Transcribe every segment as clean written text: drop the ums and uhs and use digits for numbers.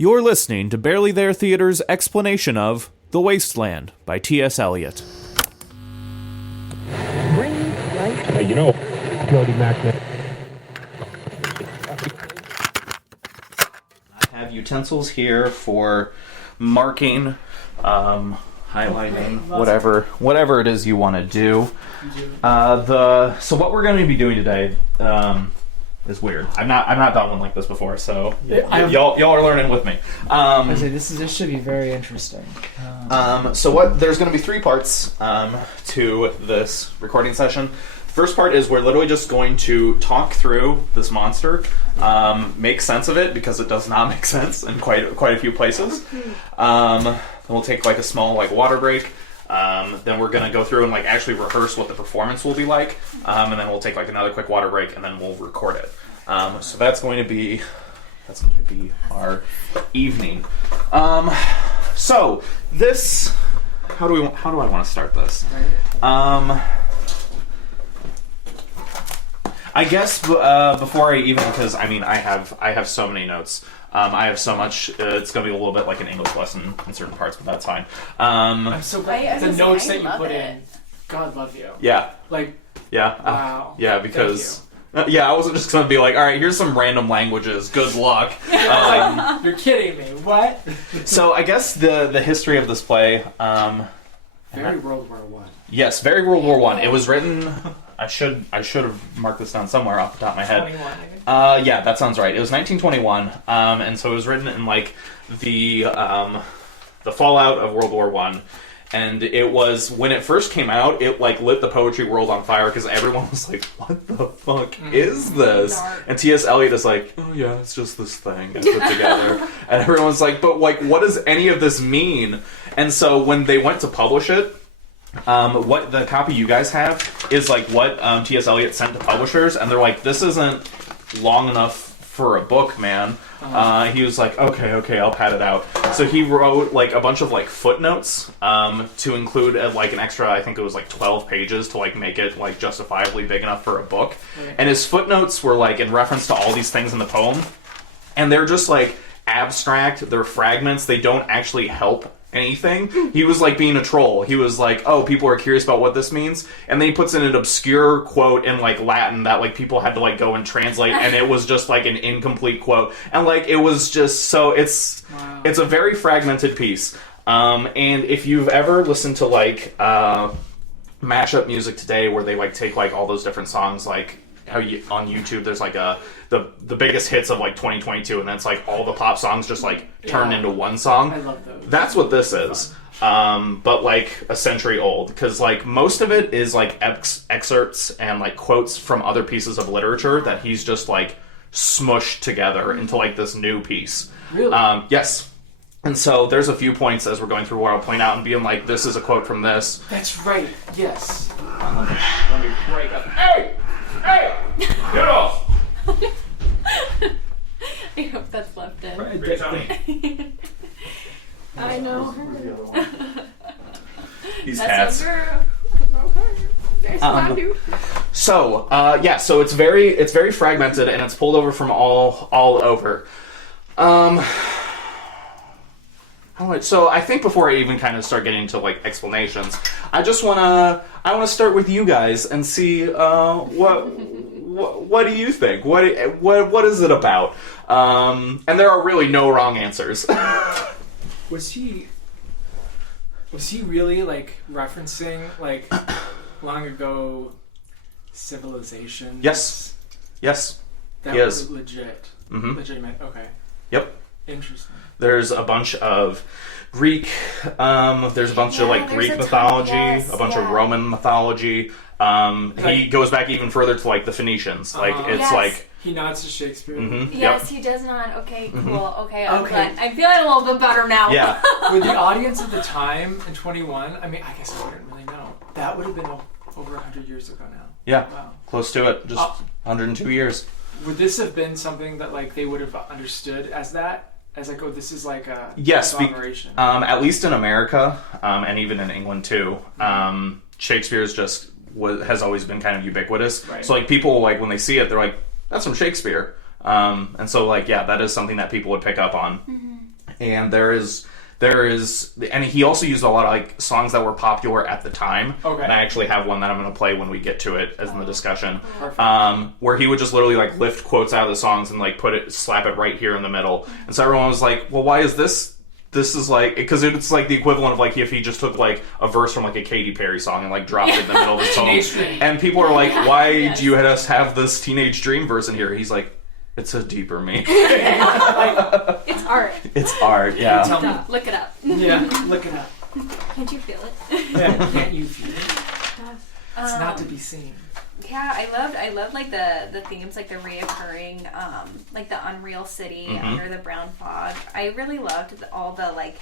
You're listening to Barely There Theater's explanation of The Wasteland by T.S. Eliot. Jody Magnet. I have utensils here for marking, highlighting, whatever it is you want to do. So what we're going to be doing today is weird. I've not done one like this before, so y'all are learning with me. I say this should be very interesting. There's going to be three parts to this recording session. The first part is we're literally just going to talk through this monster, make sense of it because it does not make sense in quite a few places. Then we'll take like a small water break. Then we're gonna go through and actually rehearse what the performance will be like, and then we'll take another quick water break, and then we'll record it. So that's going to be our evening. So this, how do I want to start this? I guess before I even, because I have so many notes. I have so much. It's going to be a little bit like an English lesson in certain parts, but that's fine. I'm so glad the notes that you put in. God love you. Yeah. Yeah. Wow. Yeah, because. I wasn't just going to be like, all right, here's some random languages. Good luck. You're kidding me. What? So I guess the history of this play. Very World War I. Yes, very World War I. It was written. I should have marked this down somewhere off the top of my head. 21, maybe? Yeah, that sounds right. It was 1921, and so it was written in the fallout of World War I. And it was, when it first came out, it lit the poetry world on fire because everyone was like, what the fuck is this? Dark. And T.S. Eliot is like, oh yeah, it's just this thing I put together. And everyone's like, but what does any of this mean? And so when they went to publish it, what the copy you guys have is what T.S. Eliot sent to publishers, and they're like, this isn't long enough for a book, man. He was like, okay, I'll pad it out. So he wrote a bunch of footnotes to include an extra, I think it was 12 pages to make it justifiably big enough for a book. Okay. And his footnotes were in reference to all these things in the poem, and they're just abstract. They're fragments. They don't actually help anything. He was being a troll. He was like, oh, people are curious about what this means, and then he puts in an obscure quote in Latin that people had to go and translate, and it was just an incomplete quote, and it was just so it's a very fragmented piece. And if you've ever listened to mashup music today where they take all those different songs, how on YouTube there's the biggest hits of 2022, and that's all the pop songs just turned into one song. I love those. That's what this is. But a century old, because most of it is excerpts and quotes from other pieces of literature that he's just smushed together into this new piece. Really? Yes. And so there's a few points as we're going through where I'll point out and being this is a quote from this. That's right. Yes. Let me break up. Hey! Get off! I hope that's left in. Great, Tony. I know. These That's cats. There's one who. So it's very fragmented, and it's pulled over from all over. So I think before I even kind of start getting to explanations, I want to start with you guys and see what do you think? What is it about? And there are really no wrong answers. Was he really referencing long ago civilizations? Yes. That he was is. legit. Mhm. Legitimate. Okay. Yep. Interesting. There's a bunch of Greek. There's a bunch of Greek mythology, a bunch of Roman mythology. He goes back even further to the Phoenicians. It's he nods to Shakespeare. Mm-hmm, Yes, he does not. Okay, cool. Okay, I'm glad. I'm feeling a little bit better now. Yeah. With the audience at the time in 21, I guess I wouldn't really know. That would have been over 100 years ago now. Yeah. Wow. Close to it. Just 102 years. Would this have been something that they would have understood as that? As oh, this is a yes, conglomeration. At least in America, and even in England too. Shakespeare's has always been kind of ubiquitous. Right. So people when they see it, they're like, "That's from Shakespeare." And so that is something that people would pick up on. Mm-hmm. And there is, and he also used a lot of like songs that were popular at the time. Okay. And I actually have one that I'm going to play when we get to it as in the discussion. Perfect. Where he would just literally like lift quotes out of the songs and like slap it right here in the middle. And so everyone was like, well, why is this? This is like, because it's like the equivalent of like if he just took like a verse from like a Katy Perry song and like dropped it in the middle of the song. And people are like, why do you have this Teenage Dream verse in here? He's like, it's a deeper meaning. It's art. It's art, yeah. Tell me. Look it up. Yeah, look it up. Can't you feel it? Yeah, can't you feel it? It's not to be seen. Yeah, I loved like the themes, like the reoccurring, like the Unreal City under the brown fog. I really loved all the like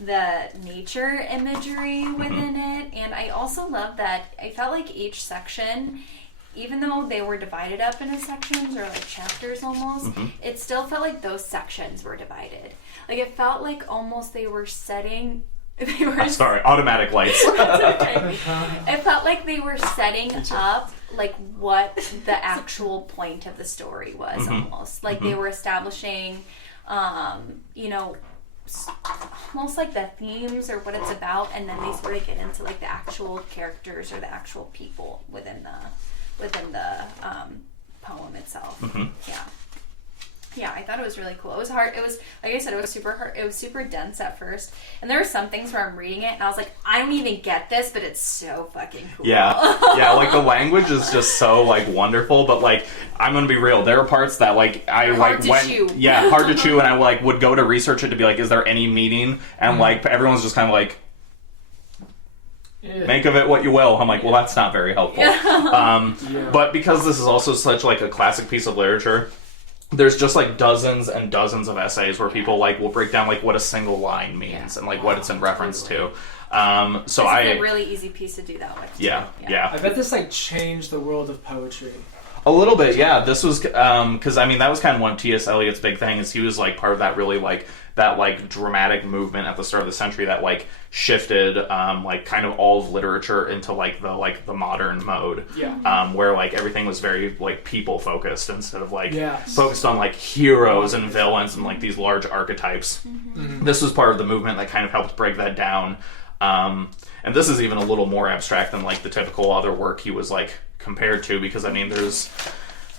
the nature imagery within it, and I also loved that I felt like each section, even though they were divided up into sections or like chapters almost, it still felt like those sections were divided. Like it felt like almost they were setting. Sorry, automatic lights. That's okay. It felt like they were setting up like what the actual point of the story was almost. Like they were establishing, you know, almost like the themes or what it's about, and then they sort of get into like the actual characters or the actual people within the poem itself. Yeah, I thought it was really cool. It was hard. It was, like I said, it was super hard. It was super dense at first. And there were some things where I'm reading it and I was like, I don't even get this, but it's so fucking cool. Yeah. Yeah, like the language is just so like wonderful, but like I'm gonna be real. There are parts that like I hard like to chew. Yeah, hard to chew, and I like would go to research it to be like, is there any meaning? And like everyone's just kinda like make of it what you will. I'm like, well, that's not very helpful. But because this is also such like a classic piece of literature, there's just like dozens and dozens of essays where people like will break down like what a single line means and like what it's in reference to. So this is a really easy piece to do that with. Yeah. I bet this like changed the world of poetry. A little bit, yeah. This was because I mean that was kind of one of T.S. Eliot's big thing is he was like part of that really like that like dramatic movement at the start of the century that like shifted like kind of all of literature into like the modern mode. Where like everything was very like people focused instead of like focused on like heroes and villains and like these large archetypes. This was part of the movement that kind of helped break that down. And this is even a little more abstract than like the typical other work he was like compared to, because I mean there's,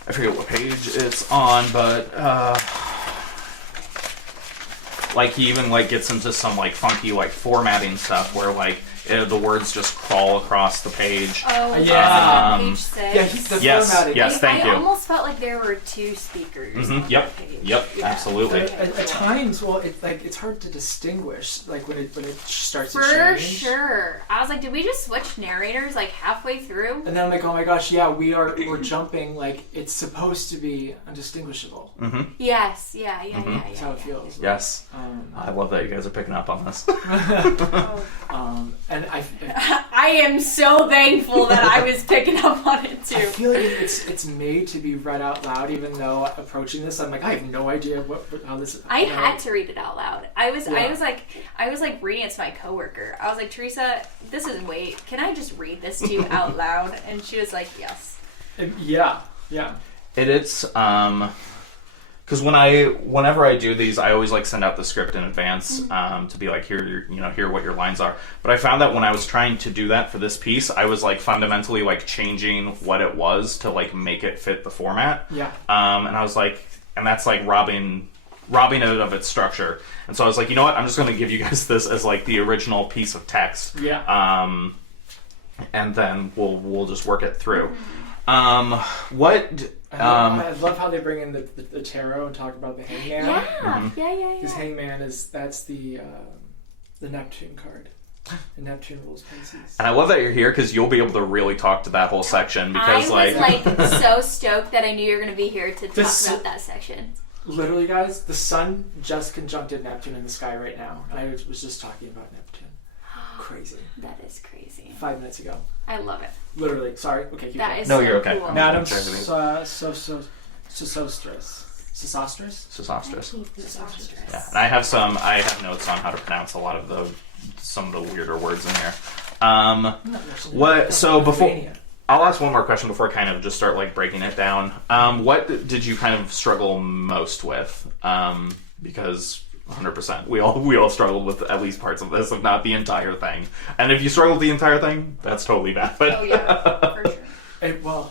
I forget what page it's on, but like he even like gets into some like funky like formatting stuff where like the words just crawl across the page. Oh, yeah. Page 6. Yeah, the formatting. Yes, thank you. I almost felt like there were two speakers. On Yep, that page. yep, absolutely. At times, well, it's hard to distinguish, like when it starts to For change. sure. I was like, did we just switch narrators like halfway through? And then I'm like, oh my gosh, yeah, we're jumping. Like it's supposed to be undistinguishable. Yes, yeah. That's how it feels. Yes, I love that you guys are picking up on this. And I am so thankful that I was picking up on it too. I feel like it's made to be read out loud, even though approaching this, I'm like, I have no idea how this. I had to read it out loud. I was like reading it to my coworker. I was like, Teresa, this is can I just read this to you out loud? And she was like, yes. Yeah. It's because whenever I do these, I always like send out the script in advance to be like, here what your lines are. But I found that when I was trying to do that for this piece, I was like fundamentally like changing what it was to like make it fit the format. Yeah. And I was like, and that's like robbing it of its structure. And so I was like, you know what? I'm just going to give you guys this as like the original piece of text. Yeah. And then we'll just work it through. I love how they bring in the tarot and talk about the hangman. Yeah. Because hangman that's the Neptune card. And Neptune rules Pisces. And I love that you're here because you'll be able to really talk to that whole section because I was like so stoked that I knew you were going to be here to talk about that section. Literally, guys, the sun just conjuncted Neptune in the sky right now, and I was just talking about Neptune. Crazy. That is crazy. 5 minutes ago. I love it. Literally. Sorry. Okay, keep going. That is no, so you're okay. Cool. Madam Sosostris. Sosostris. Yeah, and I have notes on how to pronounce some of the weirder words in here. So before, I'll ask one more question before I kind of just start like breaking it down. What did you kind of struggle most with? Because 100%. We all struggled with at least parts of this, if not the entire thing. And if you struggle with the entire thing, that's totally valid. Oh yeah, for sure.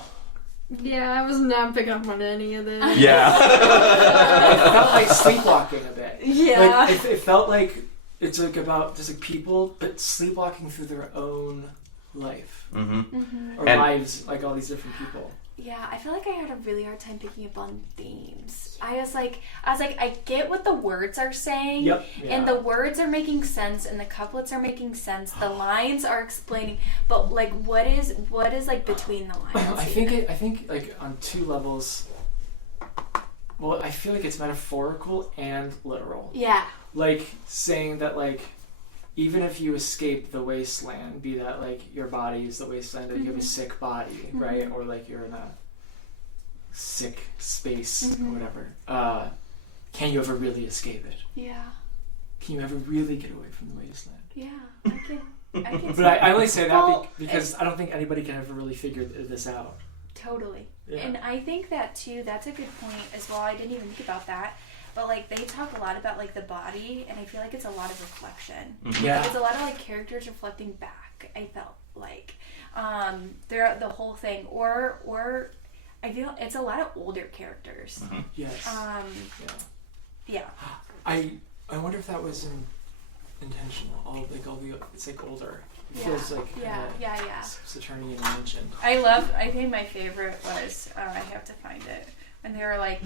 Yeah, I was not picking up on any of this. Yeah. It felt like sleepwalking a bit. Yeah. Like, it felt like it's like about just like people, but sleepwalking through their own life. Or lives, like all these different people. Yeah, I feel like I had a really hard time picking up on themes. I was like, I get what the words are saying, Yep. Yeah. and the words are making sense, and the couplets are making sense. The lines are explaining, but like, what is like between the lines? I think like on two levels. Well, I feel like it's metaphorical and literal. Yeah. Like saying that like, even if you escape the wasteland, be that like your body is the wasteland, and you have a sick body, right? Or like you're in a sick space or whatever. Can you ever really escape it? Yeah. Can you ever really get away from the wasteland? Yeah, I can. But I only say that Well, because I don't think anybody can ever really figure this out. Totally. Yeah. And I think that too, that's a good point as well. I didn't even think about that. But like they talk a lot about like the body, and I feel like it's a lot of reflection. Yeah. Like, it's a lot of like characters reflecting back. I felt like throughout the whole thing, or I feel it's a lot of older characters. Yes. Yeah. I wonder if that was intentional. It's like older. It feels like Yeah. Cerny and mentioned. I think my favorite was I have to find it, and they were like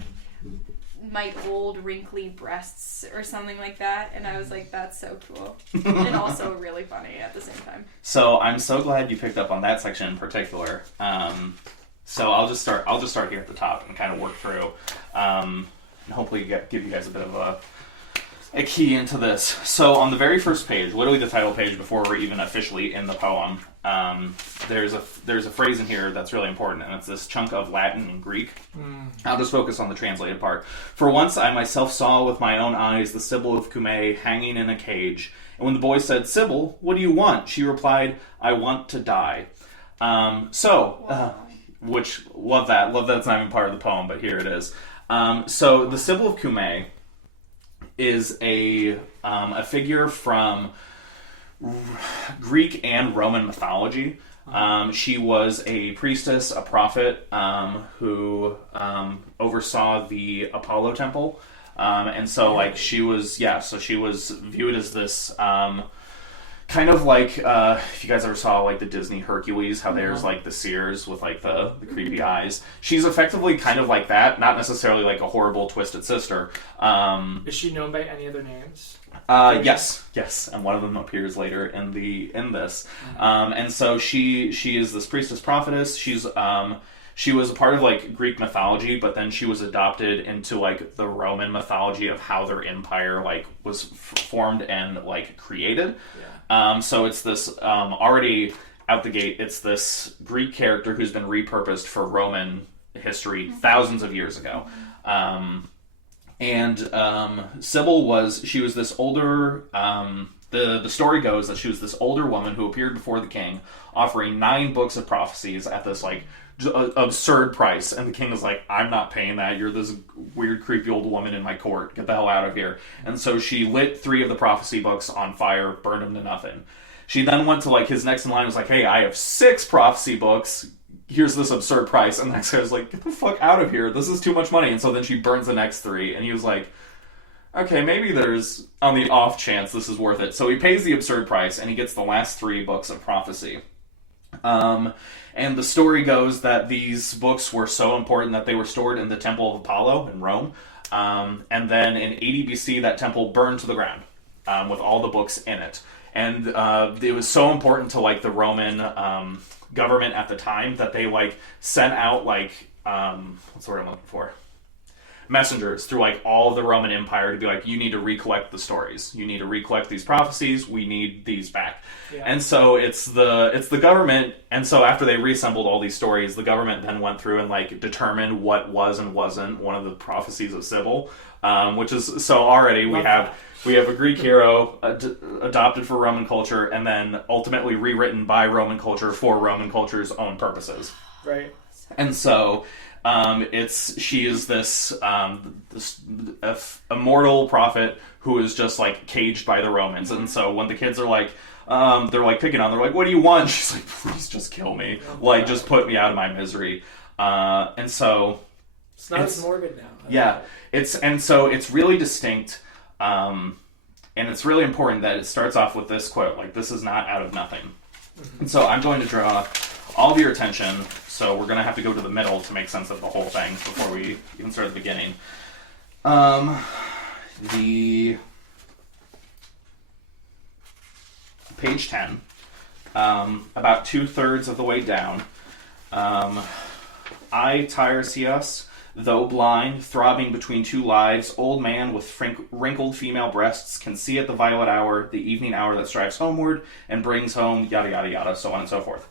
my old wrinkly breasts or something like that, and I was like, that's so cool and also really funny at the same time. So I'm so glad you picked up on that section in particular. So I'll just start here at the top and kind of work through, and hopefully give you guys a bit of a key into this. So on the very first page, literally the title page before we're even officially in the poem, there's a phrase in here that's really important, and it's this chunk of Latin and Greek. I'll just focus on the translated part. For once I myself saw with my own eyes the Sibyl of Cumae hanging in a cage, and when the boy said, "Sibyl, what do you want?" she replied, "I want to die." Which, love that it's not even part of the poem, but here it is. So the Sibyl of Cumae is a figure from Greek and Roman mythology. She was a priestess, a prophet, who oversaw the Apollo temple, and so like she was viewed as this kind of like if you guys ever saw like the Disney Hercules, how there's like the seers with like the creepy eyes. She's effectively kind of like that, not necessarily like a horrible twisted sister. Is she known by any other names? Yes, and one of them appears later in this. And so she is this priestess prophetess. She was a part of like Greek mythology, but then she was adopted into like the Roman mythology of how their empire like was formed and like created. So it's this already out the gate. It's this Greek character who's been repurposed for Roman history thousands of years ago. And Sibyl was this older, the story goes that she was this older woman who appeared before the king, offering 9 books of prophecies at this like absurd price. And the king is like, "I'm not paying that. You're this weird, creepy old woman in my court. Get the hell out of here." And so she lit 3 of the prophecy books on fire, burned them to nothing. She then went to like his next in line, was like, "Hey, I have 6 prophecy books. Here's this absurd price." And the next guy was like, "Get the fuck out of here. This is too much money." And so then she burns the next 3. And he was like, "Okay, maybe there's on the off chance this is worth it." So he pays the absurd price and he gets the last 3 books of prophecy. And the story goes that these books were so important that they were stored in the Temple of Apollo in Rome. And then in 80 BC, that temple burned to the ground with all the books in it. And it was so important to like the Roman government at the time that they like sent out like what's the word I'm looking for? Messengers through like all of the Roman Empire to be like, "You need to recollect the stories. You need to recollect these prophecies. We need these back." Yeah. And so it's the government. And so after they reassembled all these stories, the government then went through and like determined what was and wasn't one of the prophecies of Sibyl, which is so already we have a Greek hero adopted for Roman culture, and then ultimately rewritten by Roman culture for Roman culture's own purposes. Right. And so she is this immortal prophet who is just like caged by the Romans. And so when the kids are like, they're like picking on, they're like, what do you want? She's like, please just kill me. Like, just put me out of my misery. And so it's not as morbid now. Yeah. It's really distinct. And it's really important that it starts off with this quote, like, this is not out of nothing. And so I'm going to draw all of your attention. So we're going to have to go to the middle to make sense of the whole thing before we even start at the beginning. The page 10, about 2/3 of the way down. I, Tiresias, though blind, throbbing between two lives, old man with wrinkled female breasts, can see at the violet hour, the evening hour that strives homeward and brings home, yada yada yada, so on and so forth.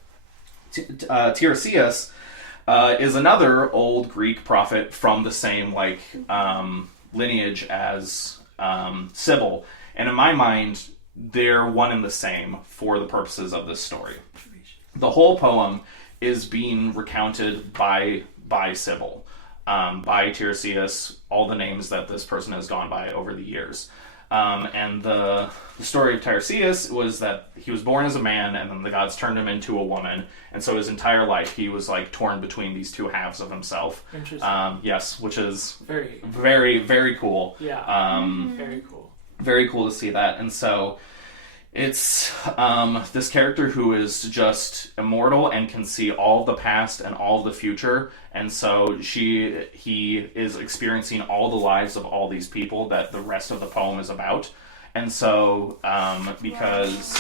Tiresias is another old Greek prophet from the same lineage as Sybil, and in my mind, they're one and the same for the purposes of this story. The whole poem is being recounted by Sybil, by Tiresias, all the names that this person has gone by over the years. And the story of Tiresias was that he was born as a man, and then the gods turned him into a woman, and so his entire life he was like torn between these two halves of himself. Interesting. Yes, which is very, very, very cool. Yeah. Very cool. Very cool to see that. And so it's this character who is just immortal and can see all the past and all the future, and so he is experiencing all the lives of all these people that the rest of the poem is about. And so because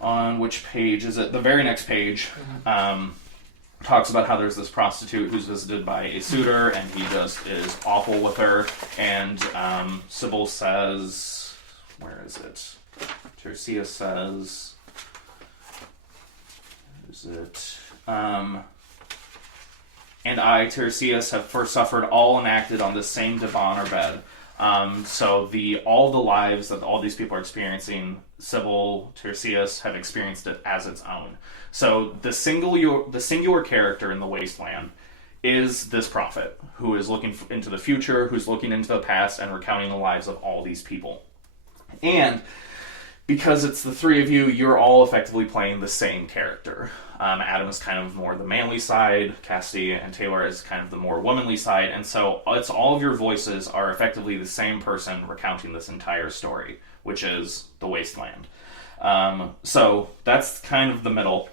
on which page is it? The very next page talks about how there's this prostitute who's visited by a suitor, and he just is awful with her, and Sybil says, where is it? Tiresias says, is it, and I, Tiresias, have first suffered all enacted on this same divan or bed. So all the lives that all these people are experiencing, Sybil, Tiresias have experienced it as its own. So the singular character in the wasteland is this prophet who is looking into the future, who's looking into the past, and recounting the lives of all these people. And because it's the three of you, you're all effectively playing the same character. Adam is kind of more the manly side, Kassidy and Taylor is kind of the more womanly side, and so it's all of your voices are effectively the same person recounting this entire story, which is the wasteland. So that's kind of the middle.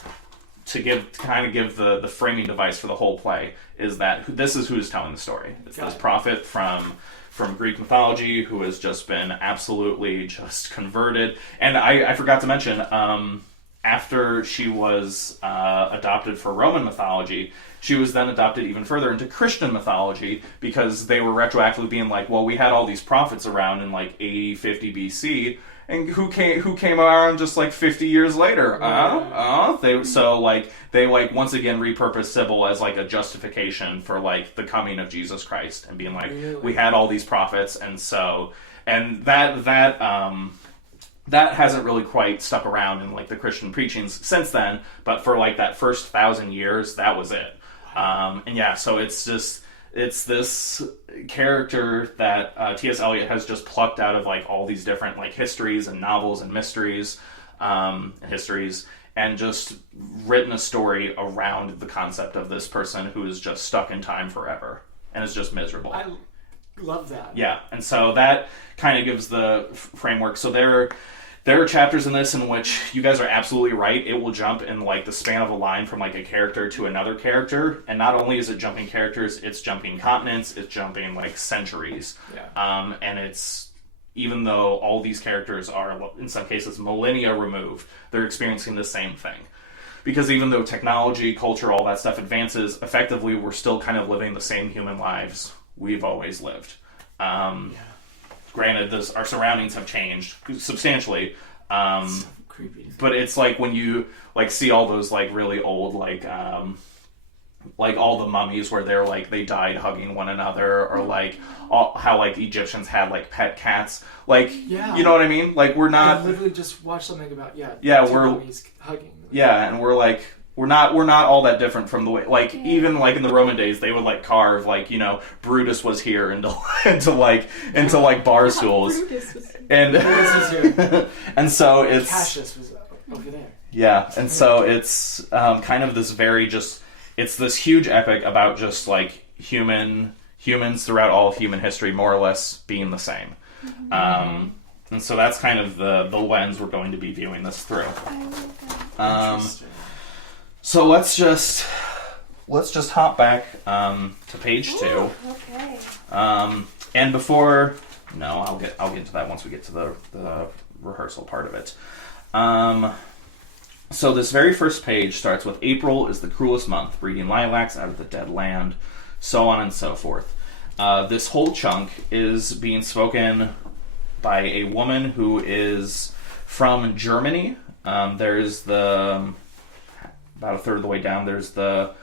To give the framing device for the whole play is that this is who's telling the story. It's this prophet from Greek mythology who has just been absolutely just converted. And I forgot to mention, after she was adopted for Roman mythology, she was then adopted even further into Christian mythology because they were retroactively being like, well, we had all these prophets around in like 80, 50 BC, and who came around just like 50 years later? They once again repurposed Sybil as like a justification for like the coming of Jesus Christ and being like, we had all these prophets, and that hasn't really quite stuck around in like the Christian preachings since then, but for like that first 1,000 years, that was it. So it's this character that T.S. Eliot has just plucked out of like all these different like histories and novels and mysteries, histories, and just written a story around the concept of this person who is just stuck in time forever and is just miserable. I love that. Yeah, and so that kind of gives the framework. So there are chapters in this in which you guys are absolutely right. It will jump in like the span of a line from like a character to another character, and not only is it jumping characters, it's jumping continents, it's jumping like centuries. Yeah. And it's, even though all these characters are in some cases millennia removed, they're experiencing the same thing. Because even though technology, culture, all that stuff advances, effectively we're still kind of living the same human lives we've always lived. Granted, our surroundings have changed substantially, so creepy. But it's like when you like see all those like really old like all the mummies where they're like they died hugging one another, or like how like Egyptians had like pet cats, like you know what I mean? Like we're not. I literally just watched something about we're mummies hugging. Yeah, and we're like we're not all that different from the way, like, even like in the Roman days, they would like carve, like, you know, Brutus was here into like bar stools, and and so it's Cassius was over there. Yeah, and so it's kind of this very just, it's this huge epic about just like humans throughout all of human history more or less being the same. And so that's kind of the lens we're going to be viewing this through. So let's just hop back to page 2. Okay. And before, no, I'll get to that once we get to the rehearsal part of it. So this very first page starts with April is the cruelest month, breeding lilacs out of the dead land, so on and so forth. This whole chunk is being spoken by a woman who is from Germany. There's about a third of the way down, there's the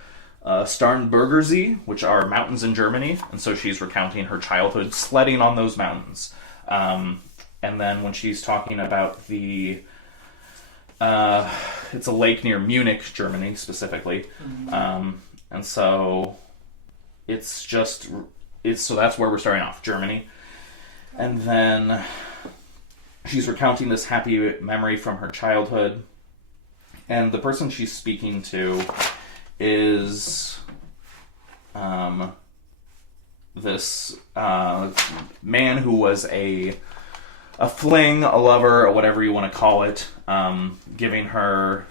Starnbergersee, which are mountains in Germany, and so she's recounting her childhood sledding on those mountains. And then when she's talking about it's a lake near Munich, Germany, specifically. And so so that's where we're starting off, Germany. And then she's recounting this happy memory from her childhood. And the person she's speaking to is this man who was a fling, a lover, or whatever you want to call it, giving her,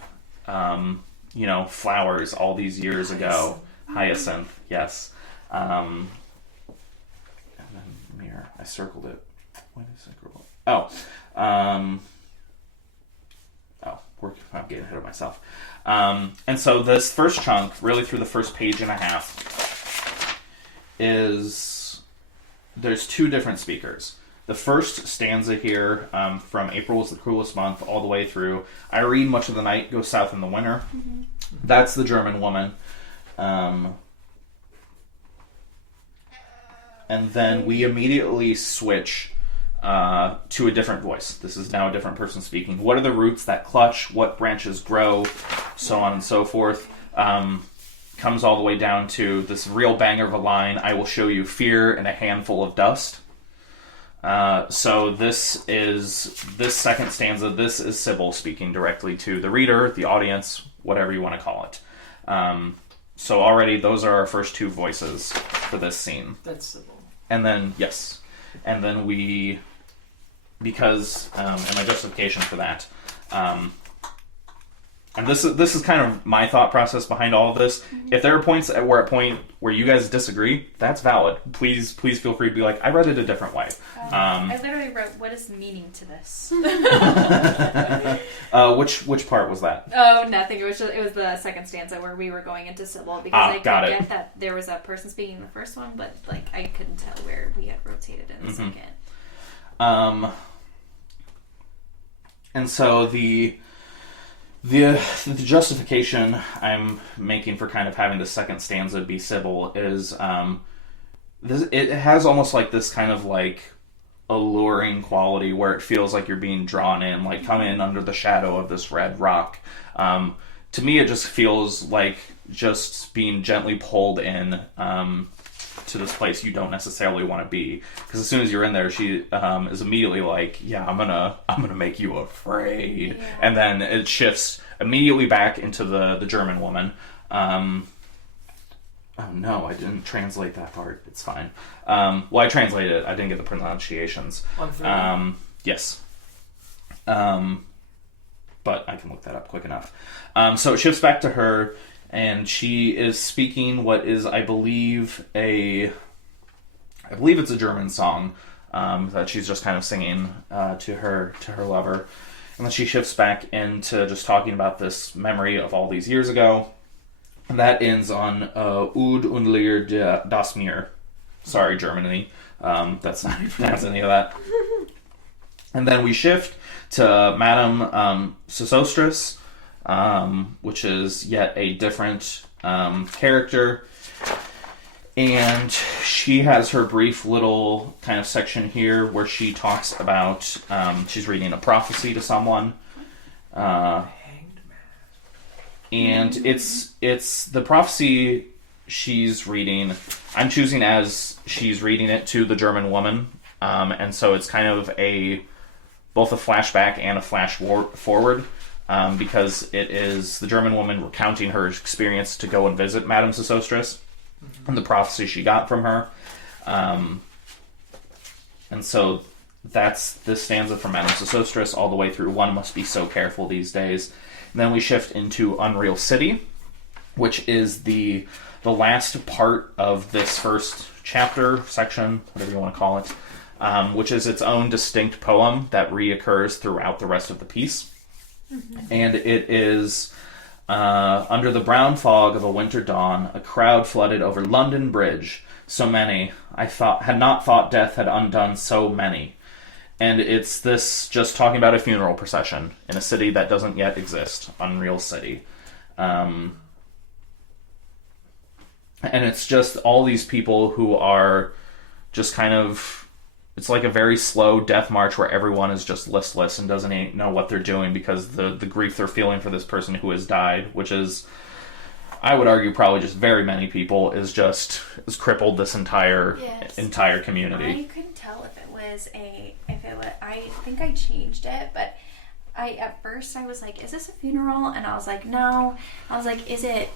flowers all these years ago. Hyacinth, yes. And then mirror, I circled it. Why did I circle it? I'm getting ahead of myself. And so this first chunk, really through the first page and a half, there's 2 different speakers. The first stanza here, from April is the cruelest month, all the way through, I read much of the night goes south in the winter. That's the German woman. And then we immediately switch to a different voice. This is now a different person speaking. What are the roots that clutch? What branches grow? So on and so forth. Comes all the way down to this real banger of a line, I will show you fear and a handful of dust. So this second stanza, this is Sybil speaking directly to the reader, the audience, whatever you want to call it. So already those are our first 2 voices for this scene. That's Sybil. And then, yes. And then because, and my justification for that, and this is kind of my thought process behind all of this. If there are points where you guys disagree, that's valid. Please feel free to be like, I read it a different way. I literally wrote, what is meaning to this? Which part was that? Oh, nothing. It was the second stanza where we were going into Sybil, because I could get that there was a person speaking in the first one, but like I couldn't tell where we had rotated in the second. And so the justification I'm making for kind of having the second stanza be Sybil is it has almost like this kind of like alluring quality where it feels like you're being drawn in, like come in under the shadow of this red rock. To me, it just feels like just being gently pulled in to this place you don't necessarily want to be, because as soon as you're in there, she is immediately like, yeah, I'm gonna make you afraid. And then it shifts immediately back into the German woman. Oh no, I didn't translate that part. It's fine. Well, I translated it. I didn't get the pronunciations. Yes. But I can look that up quick enough. So it shifts back to her, and she is speaking what is, I believe it's a German song that she's just kind of singing to her lover. And then she shifts back into just talking about this memory of all these years ago. And that ends on Ud und Leer das Meer. Sorry, Germany. That's not how you pronounce any of that. And then we shift to Madame Sosostris, which is yet a different character. And she has her brief little kind of section here where she talks about, she's reading a prophecy to someone. And it's the prophecy she's reading. I'm choosing as she's reading it to the German woman, and so it's kind of both a flashback and a forward, because it is the German woman recounting her experience to go and visit Madame Sosostris and the prophecy she got from her, and so that's this stanza from Madame Sosostris all the way through. One must be so careful these days. And then we shift into Unreal City, which is the last part of this first chapter, section, whatever you want to call it, which is its own distinct poem that reoccurs throughout the rest of the piece. And it is, under the brown fog of a winter dawn, a crowd flooded over London Bridge. So many, had not thought death had undone so many. And it's this just talking about a funeral procession in a city that doesn't yet exist, Unreal City. And it's just all these people who are just kind of, it's like a very slow death march where everyone is just listless and doesn't know what they're doing because the grief they're feeling for this person who has died, which is, I would argue, probably just very many people, has crippled this entire community. I couldn't tell if I think I changed it, but at first I was like, is this a funeral? And I was like, no. I was like, is it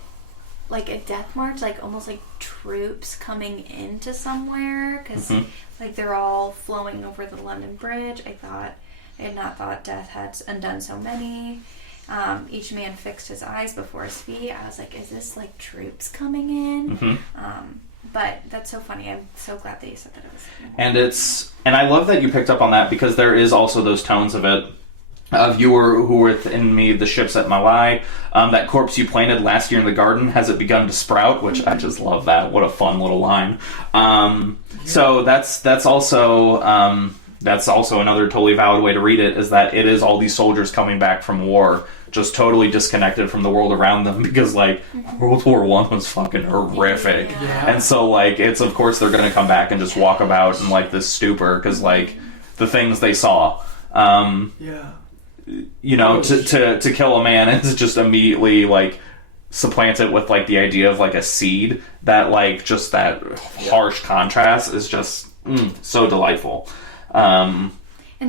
like a death march, like almost like troops coming into somewhere? Because like they're all flowing over the London Bridge. I had not thought death had undone so many. Each man fixed his eyes before his feet. I was like, is this like troops coming in? But that's so funny. I'm so glad that you said that it was. And I love that you picked up on that, because there is also those tones of it. Of you who were within me, the ships at Malai, that corpse you planted last year in the garden, has it begun to sprout? Which I just love that. What a fun little line. So that's also another totally valid way to read it, is that it is all these soldiers coming back from war, just totally disconnected from the world around them, because like World War I was fucking horrific. And so like it's, of course they're gonna come back and just walk about in like this stupor, because like the things they saw, you know, to kill a man is just immediately like supplant it with like the idea of like a seed, that like just that harsh contrast is just so delightful. And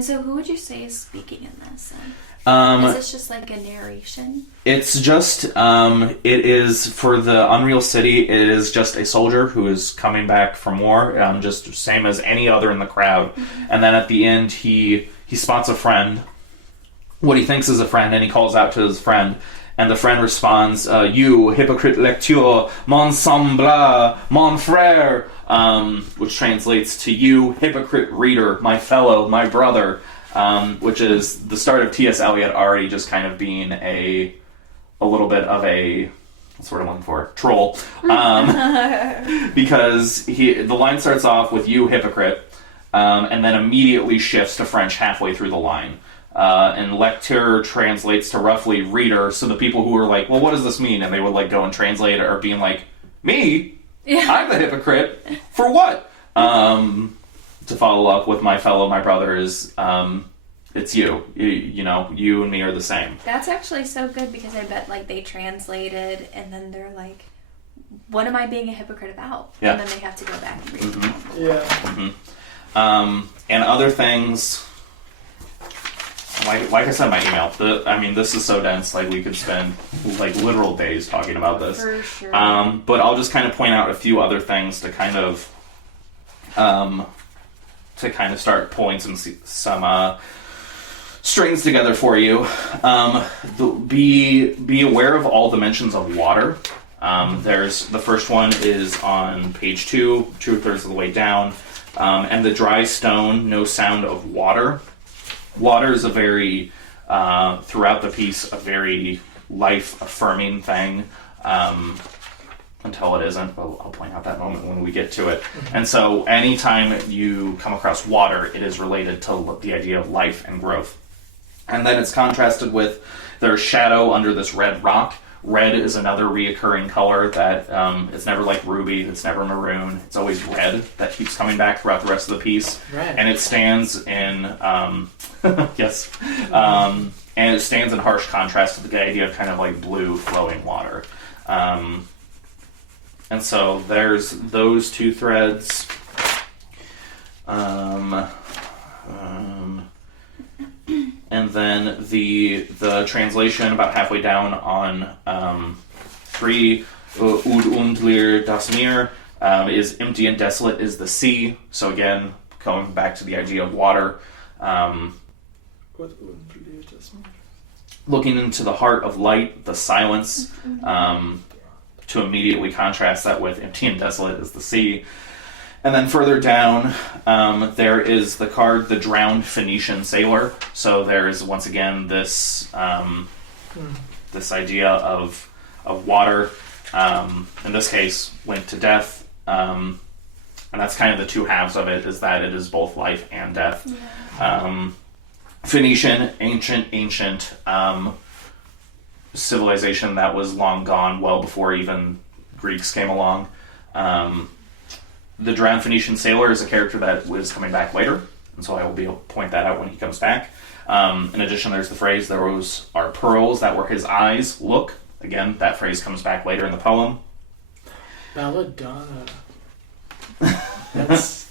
so who would you say is speaking in this then? Is this just like a narration? It's just, it is, for the Unreal City, it is just a soldier who is coming back from war, just same as any other in the crowd. And then at the end, he spots a friend, what he thinks is a friend, and he calls out to his friend. And the friend responds, you, hypocrite lecteur, mon semblable, mon frère, which translates to you, hypocrite reader, my fellow, my brother, which is the start of T.S. Eliot already just kind of being a little bit of a, what's the word I'm looking for, troll. Because the line starts off with you, hypocrite, and then immediately shifts to French halfway through the line. And lecteur translates to roughly reader, so the people who are like, well, what does this mean? And they would like go and translate it, or being like, me? Yeah. I'm the hypocrite? For what? To follow up with my fellow, my brother is, it's you. You know, you and me are the same. That's actually so good, because I bet like they translated and then they're like, what am I being a hypocrite about? Yeah. And then they have to go back and read it. Yeah. And other things, like I said in my email, this is so dense, like we could spend like literal days talking about this. For sure. But I'll just kind of point out a few other things to kind of start pulling some strings together for you. Be aware of all dimensions of water. There's the first one is on page 2/3 of the way down, and the dry stone, no sound of water. Water is a very, throughout the piece, a very life-affirming thing, until it isn't, but I'll point out that moment when we get to it. And so anytime you come across water, it is related to the idea of life and growth. And then it's contrasted with their shadow under this red rock, Red is another reoccurring color that it's never like ruby, it's never maroon, it's always red that keeps coming back throughout the rest of the piece. Red. And it stands in yes, and it stands in harsh contrast to the idea of kind of like blue flowing water. And so there's those two threads. And then the translation about halfway down on 3 und leer das Meer is empty and desolate is the sea. So again, going back to the idea of water. Looking into the heart of light, the silence, to immediately contrast that with empty and desolate is the sea. And then further down, there is the card, the drowned Phoenician sailor. So there is once again this this idea of water, in this case linked to death, and that's kind of the two halves of it, is that it is both life and death. Yeah. Phoenician, ancient civilization that was long gone, well before even Greeks came along. The drowned Phoenician sailor is a character that was coming back later, and so I will be able to point that out when he comes back. In addition, there's the phrase, "Those are pearls that were his eyes. Look." Again, that phrase comes back later in the poem. Belladonna. That's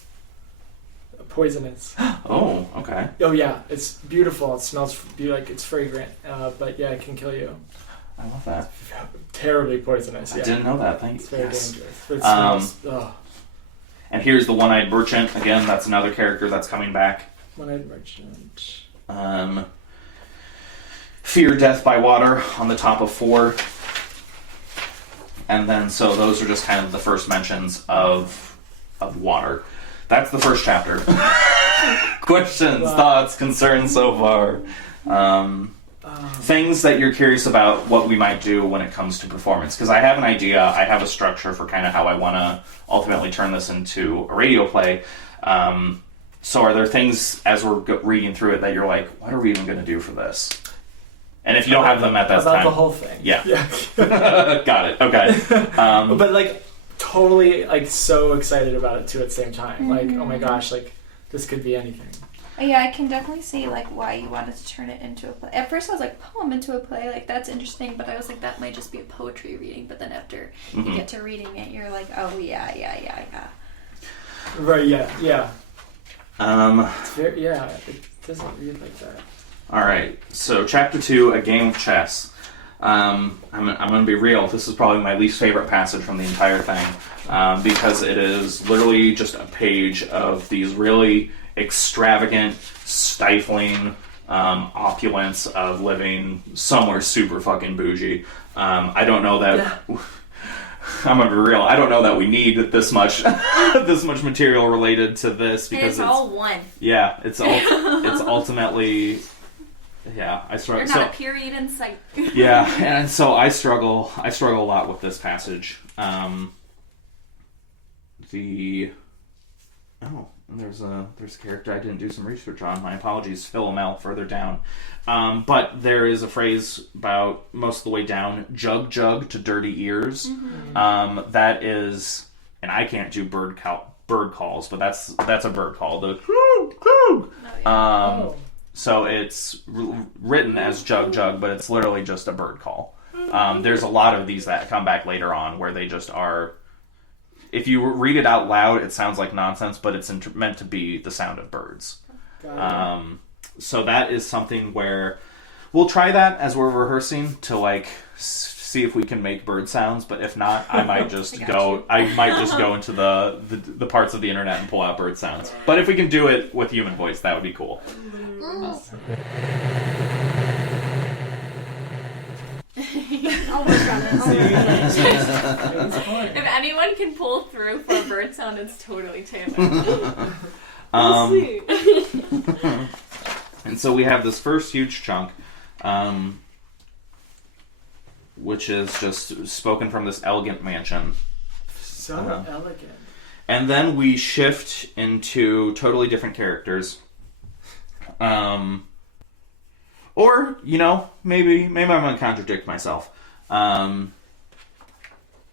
poisonous. Oh, okay. Oh yeah, it's beautiful. It smells like it's fragrant, but yeah, it can kill you. I love that. Terribly poisonous. I Yeah. didn't know that. Thank you. It's very Yes. dangerous. But it smells. And here's the one-eyed merchant. Again, that's another character that's coming back. One-eyed merchant. Fear death by water on the top of 4. And then, so those are just kind of the first mentions of water. That's the first chapter. Questions, thoughts, concerns so far. Things that you're curious about what we might do when it comes to performance. Because I have an idea, I have a structure for kind of how I want to ultimately turn this into a radio play. So are there things, as we're reading through it, that you're like, what are we even going to do for this? And if you don't have them at that time... About the whole thing. Yeah. Got it. Okay. But like, totally like so excited about it too at the same time. Like, oh my gosh, like this could be anything. Yeah, I can definitely see like why you wanted to turn it into a play. At first I was like, poem into a play, like that's interesting, but I was like, that might just be a poetry reading. But then after you get to reading it, you're like, oh yeah. Right, yeah. It's very, it doesn't read like that. Alright, so chapter 2, A Game of Chess. I'm going to be real, this is probably my least favorite passage from the entire thing, because it is literally just a page of these really extravagant, stifling opulence of living somewhere super fucking bougie. I don't know that... I'm gonna be real. I don't know that we need this much material related to this, because it's all one. Yeah, it's ultimately. Yeah, I struggle. You're not a period in sight. Yeah, and so I struggle a lot with this passage. There's a character I didn't do some research on. My apologies, Philomel, further down. But there is a phrase about most of the way down, jug to dirty ears. That is, and I can't do bird calls, but that's a bird call. The so it's written as jug, but it's literally just a bird call. There's a lot of these that come back later on where they just are. If you read it out loud, it sounds like nonsense, but it's meant to be the sound of birds. So that is something where we'll try that as we're rehearsing to like see if we can make bird sounds. But if not, I might just go into the parts of the internet and pull out bird sounds. But if we can do it with human voice, that would be cool. I'll work on it. If anyone can pull through for a bird sound, it's totally Taylor. We'll see. And so we have this first huge chunk, which is just spoken from this elegant mansion. So elegant. And then we shift into totally different characters. Or, maybe I'm going to contradict myself.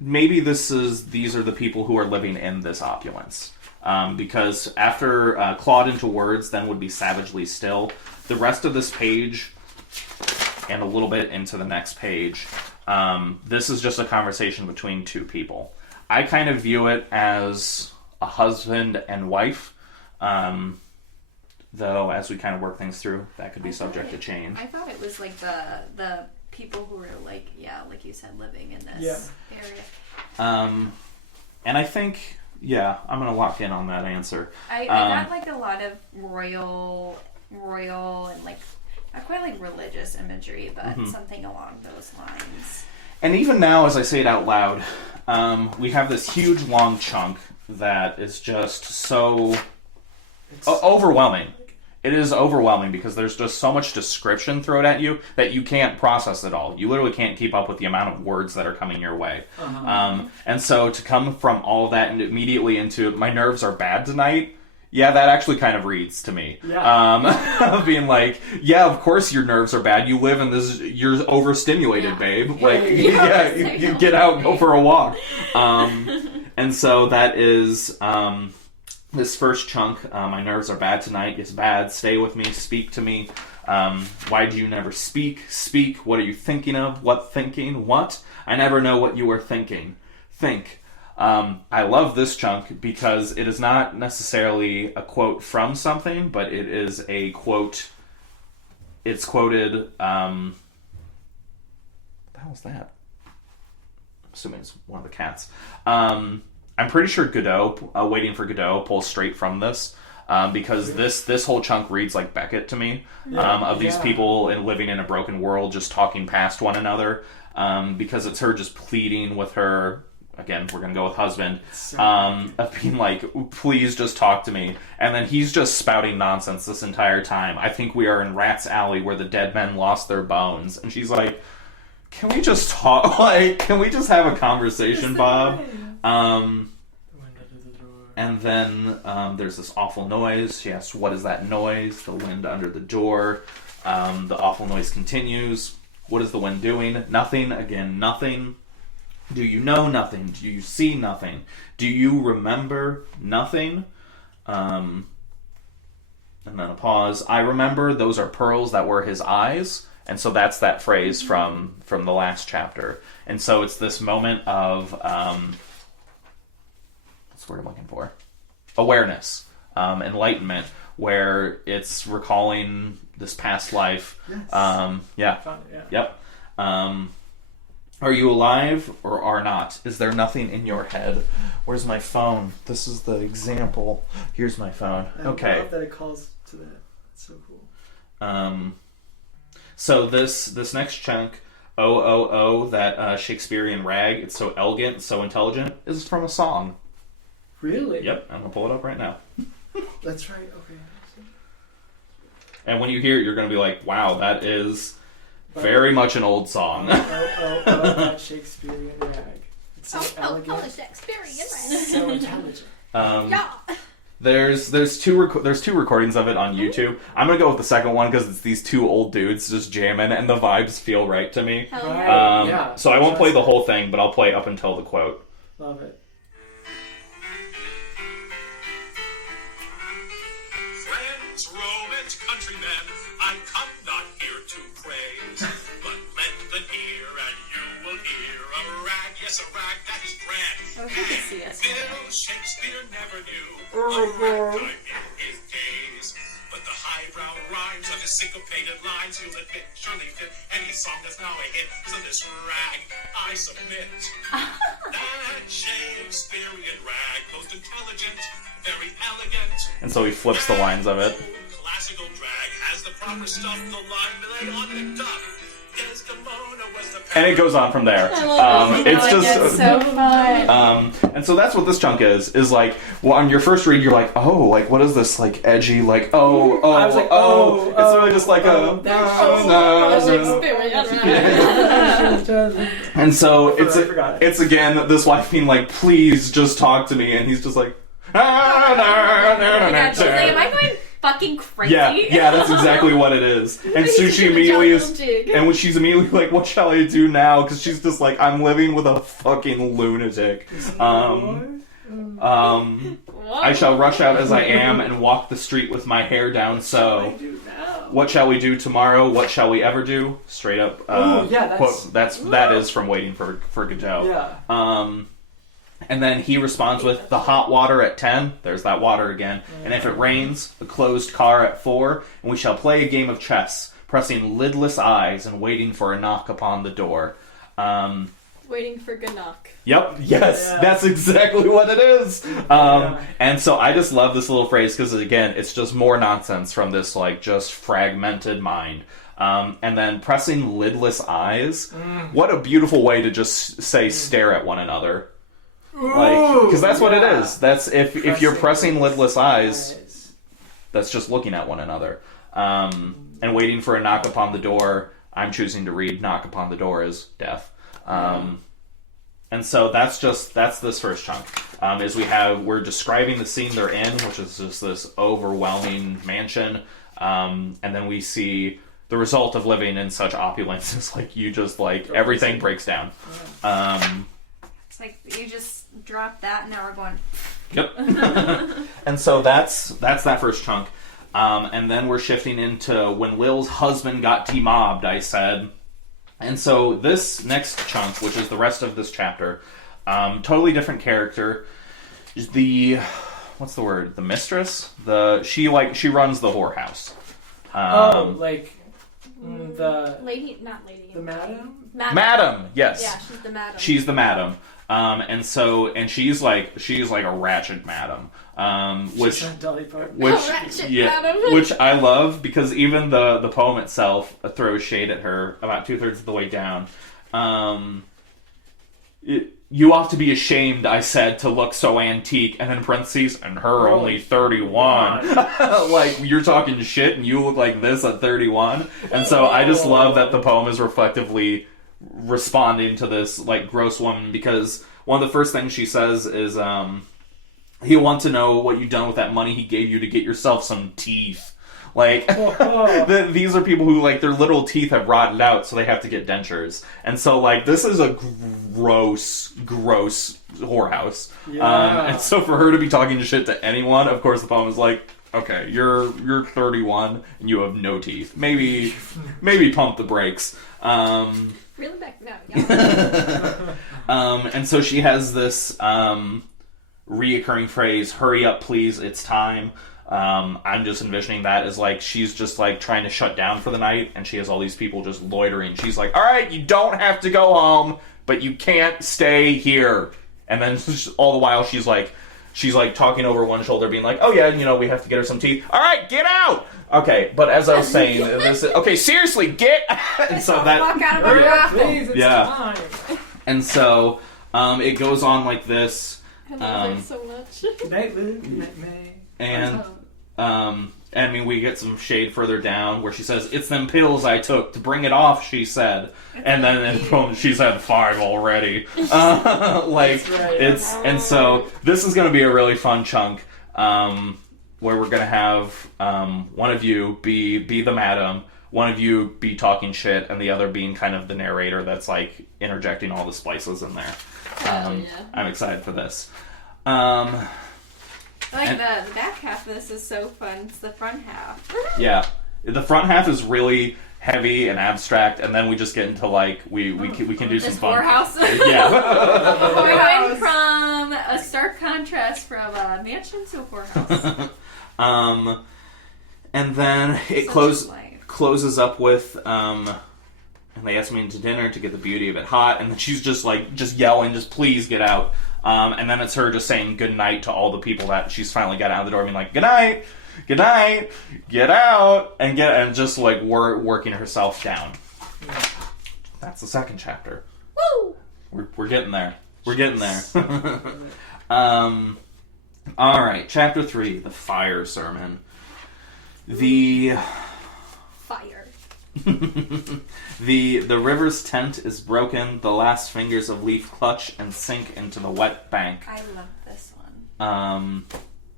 maybe these are the people who are living in this opulence. Because after clawed into words, then would be savagely still. The rest of this page, and a little bit into the next page, this is just a conversation between two people. I kind of view it as a husband and wife, though as we kind of work things through, that could be subject to change. I thought it was like the people who were like you said, living in this area. And I think, I'm going to lock in on that answer. I got like a lot of royal and like not quite like religious imagery, but something along those lines. And even now, as I say it out loud, we have this huge long chunk that is just so overwhelming. It is overwhelming because there's just so much description thrown at you that you can't process it all. You literally can't keep up with the amount of words that are coming your way. And so to come from all of that and immediately into my nerves are bad tonight, that actually kind of reads to me. Being like, of course your nerves are bad. You live in this, you're overstimulated, babe. You get out and go for a walk. And so that is... this first chunk, my nerves are bad tonight. It's bad. Stay with me. Speak to me. Why do you never speak? Speak. What are you thinking of? What thinking? What? I never know what you are thinking. Think. I love this chunk because it is not necessarily a quote from something, but it is a quote. It's quoted. What the hell was that? I'm assuming it's one of the cats. I'm pretty sure Godot, Waiting for Godot, pulls straight from this, because this whole chunk reads like Beckett to me, of these people living in a broken world, just talking past one another, because it's her just pleading with her, again, we're going to go with husband, of being like, please just talk to me, and then he's just spouting nonsense this entire time. I think we are in Rat's Alley where the dead men lost their bones, and she's like, can we just talk, can we just have a conversation, Bob? And then there's this awful noise. She asks, what is that noise? The wind under the door. The awful noise continues. What is the wind doing? Nothing. Again, nothing. Do you know nothing? Do you see nothing? Do you remember nothing? And then a pause. I remember those are pearls that were his eyes. And so that's that phrase from the last chapter. And so it's this moment of... what's the word I'm looking for? Awareness, enlightenment, where it's recalling this past life. Yes. Yep. Are you alive or are not? Is there nothing in your head? Where's my phone? This is the example. Here's my phone. Okay. I love that it calls to that. It's so cool. So this next chunk, that Shakespearean rag, it's so elegant, so intelligent, is from a song. Really? Yep, I'm going to pull it up right now. That's right, okay. And when you hear it, you're going to be like, wow, that is very much an old song. That Shakespearean rag. It's so elegant. Shakespearean rag. So intelligent. There's two recordings of it on YouTube. I'm going to go with the second one because it's these two old dudes just jamming, and the vibes feel right to me. Right. So I won't play the whole thing, but I'll play up until the quote. Love it. Romans, countrymen, I come not here to praise, but lend an ear and you will hear a rag, yes, a rag that is grand. Phil Shakespeare never knew a ragtime in his days, but the highbrow rhymes of his syncopated lines you'll admit surely fit any song that's now a hit. So this rag I submit. That Shakespearean rag, most intelligent, very elegant. And so he flips the lines of it. Classical drag has the proper stuff, the line lay on the duck. And it goes on from there. It's just so fun. And so that's what this chunk is like. Well, on your first read, you're like, oh, like what is this like edgy, like I was like, it's really just like and so it's again this wife being like, please just talk to me, and he's just like, Am I going fucking crazy? Yeah, that's exactly what it is. And Sushi immediately is, and when she's immediately like, what shall I do now? Because she's just like, I'm living with a fucking lunatic. I shall rush out as I am and walk the street with my hair down. So, what shall we do tomorrow? What shall we ever do? Straight up. Quote, that is from Waiting for Godot. Yeah. And then he responds with the hot water at 10. There's that water again. And if it rains, a closed car at 4. And we shall play a game of chess, pressing lidless eyes and waiting for a knock upon the door. Waiting for Ganok. Yep. Yes. Yeah. That's exactly what it is. And so I just love this little phrase because, again, it's just more nonsense from this, like, just fragmented mind. And then pressing lidless eyes. What a beautiful way to just say stare at one another. Like, because that's what it is. That's if you're pressing lidless eyes, that's just looking at one another. And waiting for a knock upon the door. I'm choosing to read knock upon the door is death. And so that's this first chunk. We're describing the scene they're in, which is just this overwhelming mansion. And then we see the result of living in such opulence is like you just like everything breaks down. It's like you just dropped that and now we're going. Yep. And so that's that first chunk. And then we're shifting into when Lil's husband got demobbed, I said. And so this next chunk, which is the rest of this chapter, totally different character. What's the word? The mistress? She runs the whorehouse. Lady, not lady. The madam? Madam, yes. Yeah, she's the madam. She's the madam. And she's like a ratchet madam. Which I love because even the poem itself throws shade at her about 2/3 of the way down. You ought to be ashamed, I said, to look so antique, and then parentheses, and her only 31. Like, you're talking shit and you look like this at 31. And so I just love that the poem is reflectively responding to this, like, gross woman, because one of the first things she says is, he'll want to know what you've done with that money he gave you to get yourself some teeth. Like, these are people who, like, their literal teeth have rotted out, so they have to get dentures. And so, like, this is a gross whorehouse. Yeah. And so for her to be talking shit to anyone, of course the poem is like, okay, you're 31 and you have no teeth. Maybe pump the brakes. Really back now, yeah. And so she has this reoccurring phrase, hurry up please, it's time. I'm just envisioning that as like she's just like trying to shut down for the night and she has all these people just loitering. She's like, alright, you don't have to go home, but you can't stay here. And then all the while she's like talking over one shoulder being like, oh yeah, we have to get her some teeth. Alright, get out! Okay, but as I was saying, okay, seriously, get and so that walk out of our raffle. Please, it's time. And so it goes on like this. I love her so much. Good night, Lynn. Good night, May. And I mean, we get some shade further down where she says, it's them pills I took to bring it off, she said. And then in the poem, she's had 5 already. And so this is going to be a really fun chunk where we're going to have one of you be the madam, one of you be talking shit, and the other being kind of the narrator that's like interjecting all the splices in there. I'm excited for this. The back half of this is so fun. It's the front half. Yeah. The front half is really heavy and abstract, and then we just get into like we can do some fun. Whorehouse. Yeah. We're going from a stark contrast from a mansion to a whorehouse. And then it closes up with and they ask me into dinner to get the beauty of it hot, and then she's just yelling, just please get out. And then it's her just saying good night to all the people that she's finally got out of the door, being like, good night, get out, and just like working herself down. That's the second chapter. Woo! We're getting there. We're getting there. All right, chapter 3, the fire sermon. The fire. The river's tent is broken. The last fingers of Leaf clutch and sink into the wet bank. I love this one.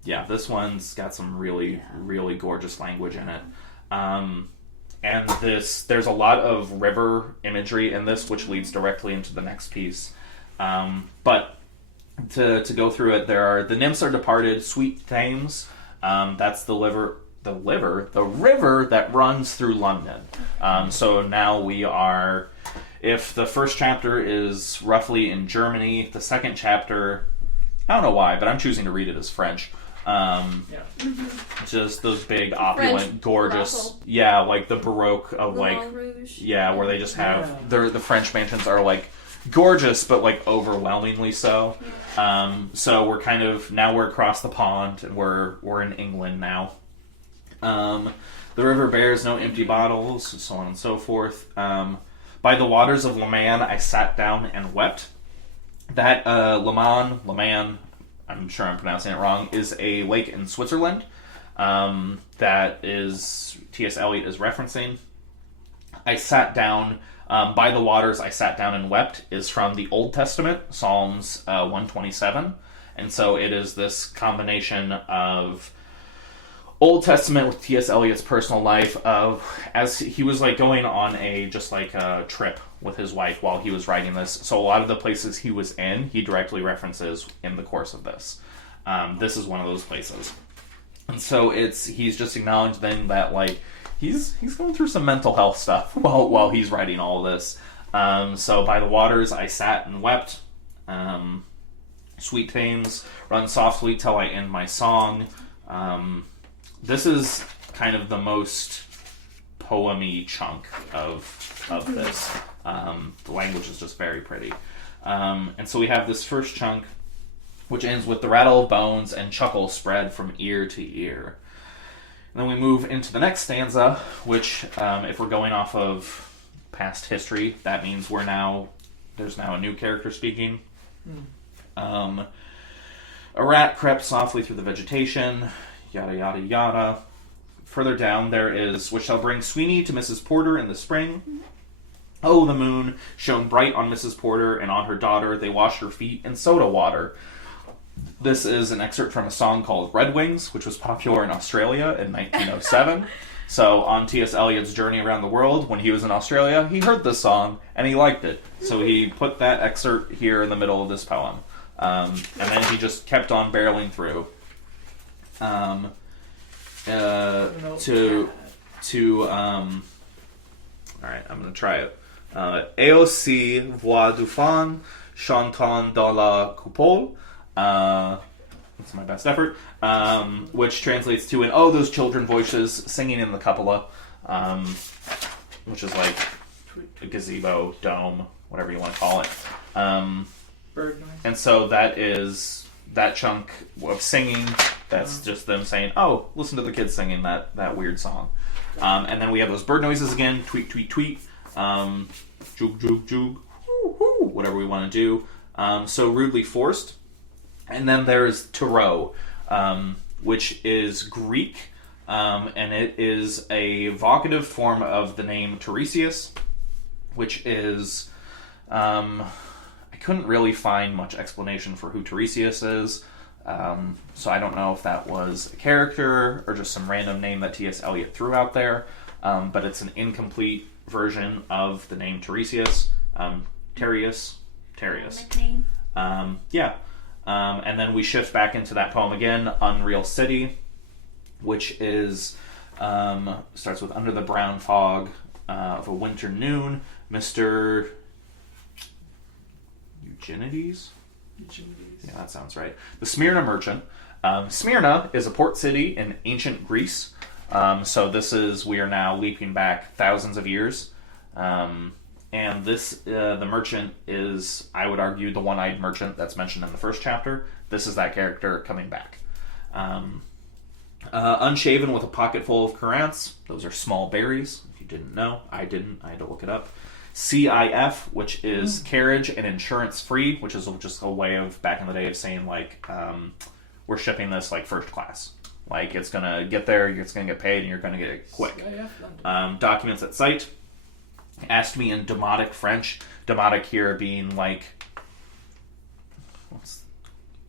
Yeah, this one's got some really, really gorgeous language in it. And there's a lot of river imagery in this, which leads directly into the next piece. But to go through it, the nymphs are departed, sweet Thames. That's the river that runs through London. So now we are, if the first chapter is roughly in Germany, the second chapter, I don't know why, but I'm choosing to read it as French. Just those big, opulent, French gorgeous, brothel. like the Baroque of The like, Moulin Rouge. where they just have the French mansions are like gorgeous, but like overwhelmingly so. So we're kind of now we're across the pond and we're in England now. The river bears no empty bottles, so on and so forth. By the waters of Le Mans, I sat down and wept. That Le Mans, I'm sure I'm pronouncing it wrong, is a lake in Switzerland that is T.S. Eliot is referencing. I sat down by the waters. I sat down and wept is from the Old Testament, Psalms 127, and so it is this combination of Old Testament with T.S. Eliot's personal life of as he was like going on a trip with his wife while he was writing this. So a lot of the places he was in, he directly references in the course of this. This is one of those places, and so he's just acknowledging that like he's going through some mental health stuff while he's writing all this. So by the waters I sat and wept. Sweet Thames, run softly till I end my song. This is kind of the most poem-y chunk of this. The language is just very pretty. And so we have this first chunk, which ends with the rattle of bones and chuckle spread from ear to ear. And then we move into the next stanza, which, if we're going off of past history, that means there's now a new character speaking. A rat crept softly through the vegetation, yada yada yada. Further down there is, which shall bring Sweeney to Mrs. Porter in the spring. Oh, the moon shone bright on Mrs. Porter and on her daughter. They washed her feet in soda water. This is an excerpt from a song called Red Wings, which was popular in Australia in 1907. So on T.S. Eliot's journey around the world, when he was in Australia, he heard this song and he liked it. So he put that excerpt here in the middle of this poem. And then he just kept on barreling through. All right, I'm gonna try it. Et aussi voix du fan chantant dans la coupole. That's my best effort. Which translates to those children voices singing in the cupola, which is like a gazebo, dome, whatever you want to call it. Bird noise. And so that is that chunk of singing. That's just them saying, "Oh, listen to the kids singing that weird song." And then we have those bird noises again: tweet, tweet, tweet, joog, joog, joog, whoo, whoo, whatever we want to do. So rudely forced. And then there's Tarot, which is Greek, and it is a vocative form of the name Tiresias, which is I couldn't really find much explanation for who Tiresias is. So I don't know if that was a character or just some random name that T.S. Eliot threw out there, but it's an incomplete version of the name Tiresias. Terius. Nickname. Yeah. And then we shift back into that poem again, Unreal City, which is starts with under the brown fog of a winter noon, Mr. Eugenides? Yeah, that sounds right. The Smyrna merchant. Smyrna is a port city in ancient Greece. So we are now leaping back thousands of years. And this, the merchant is, I would argue, the one-eyed merchant that's mentioned in the first chapter. This is that character coming back. Unshaven with a pocket full of currants. Those are small berries. If you didn't know, I didn't. I had to look it up. CIF, which is carriage and insurance free, which is just a way of, back in the day, of saying, like, we're shipping this, like, first class. Like, it's going to get there, it's going to get paid, and you're going to get it quick. Documents at sight. Asked me in Demotic French. Demotic here being, like, what's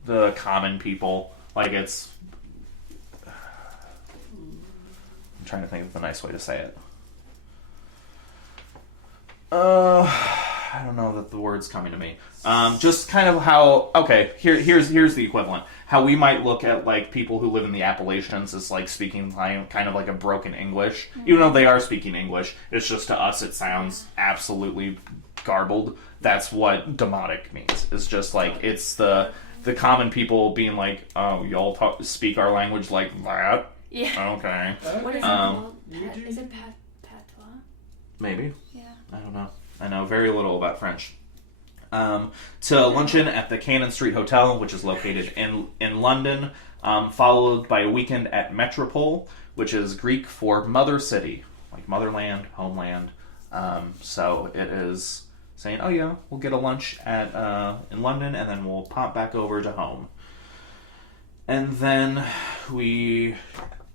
the common people. Like, it's trying to think of the nice way to say it. I don't know that the word's coming to me. Just kind of how, okay, here's the equivalent. How we might look at, like, people who live in the Appalachians as, like, speaking kind of like a broken English. Even though they are speaking English, it's just to us it sounds absolutely garbled. That's what demotic means. It's just, like, it's the common people being like, oh, y'all speak our language like that? Yeah. Okay. What is it called? Is it patois? Maybe. Yeah. I don't know. I know very little about French. To luncheon at the Cannon Street Hotel, which is located in London, followed by a weekend at Metropole, which is Greek for mother city, like motherland, homeland. So it is saying, oh yeah, we'll get a lunch in London, and then we'll pop back over to home. And then we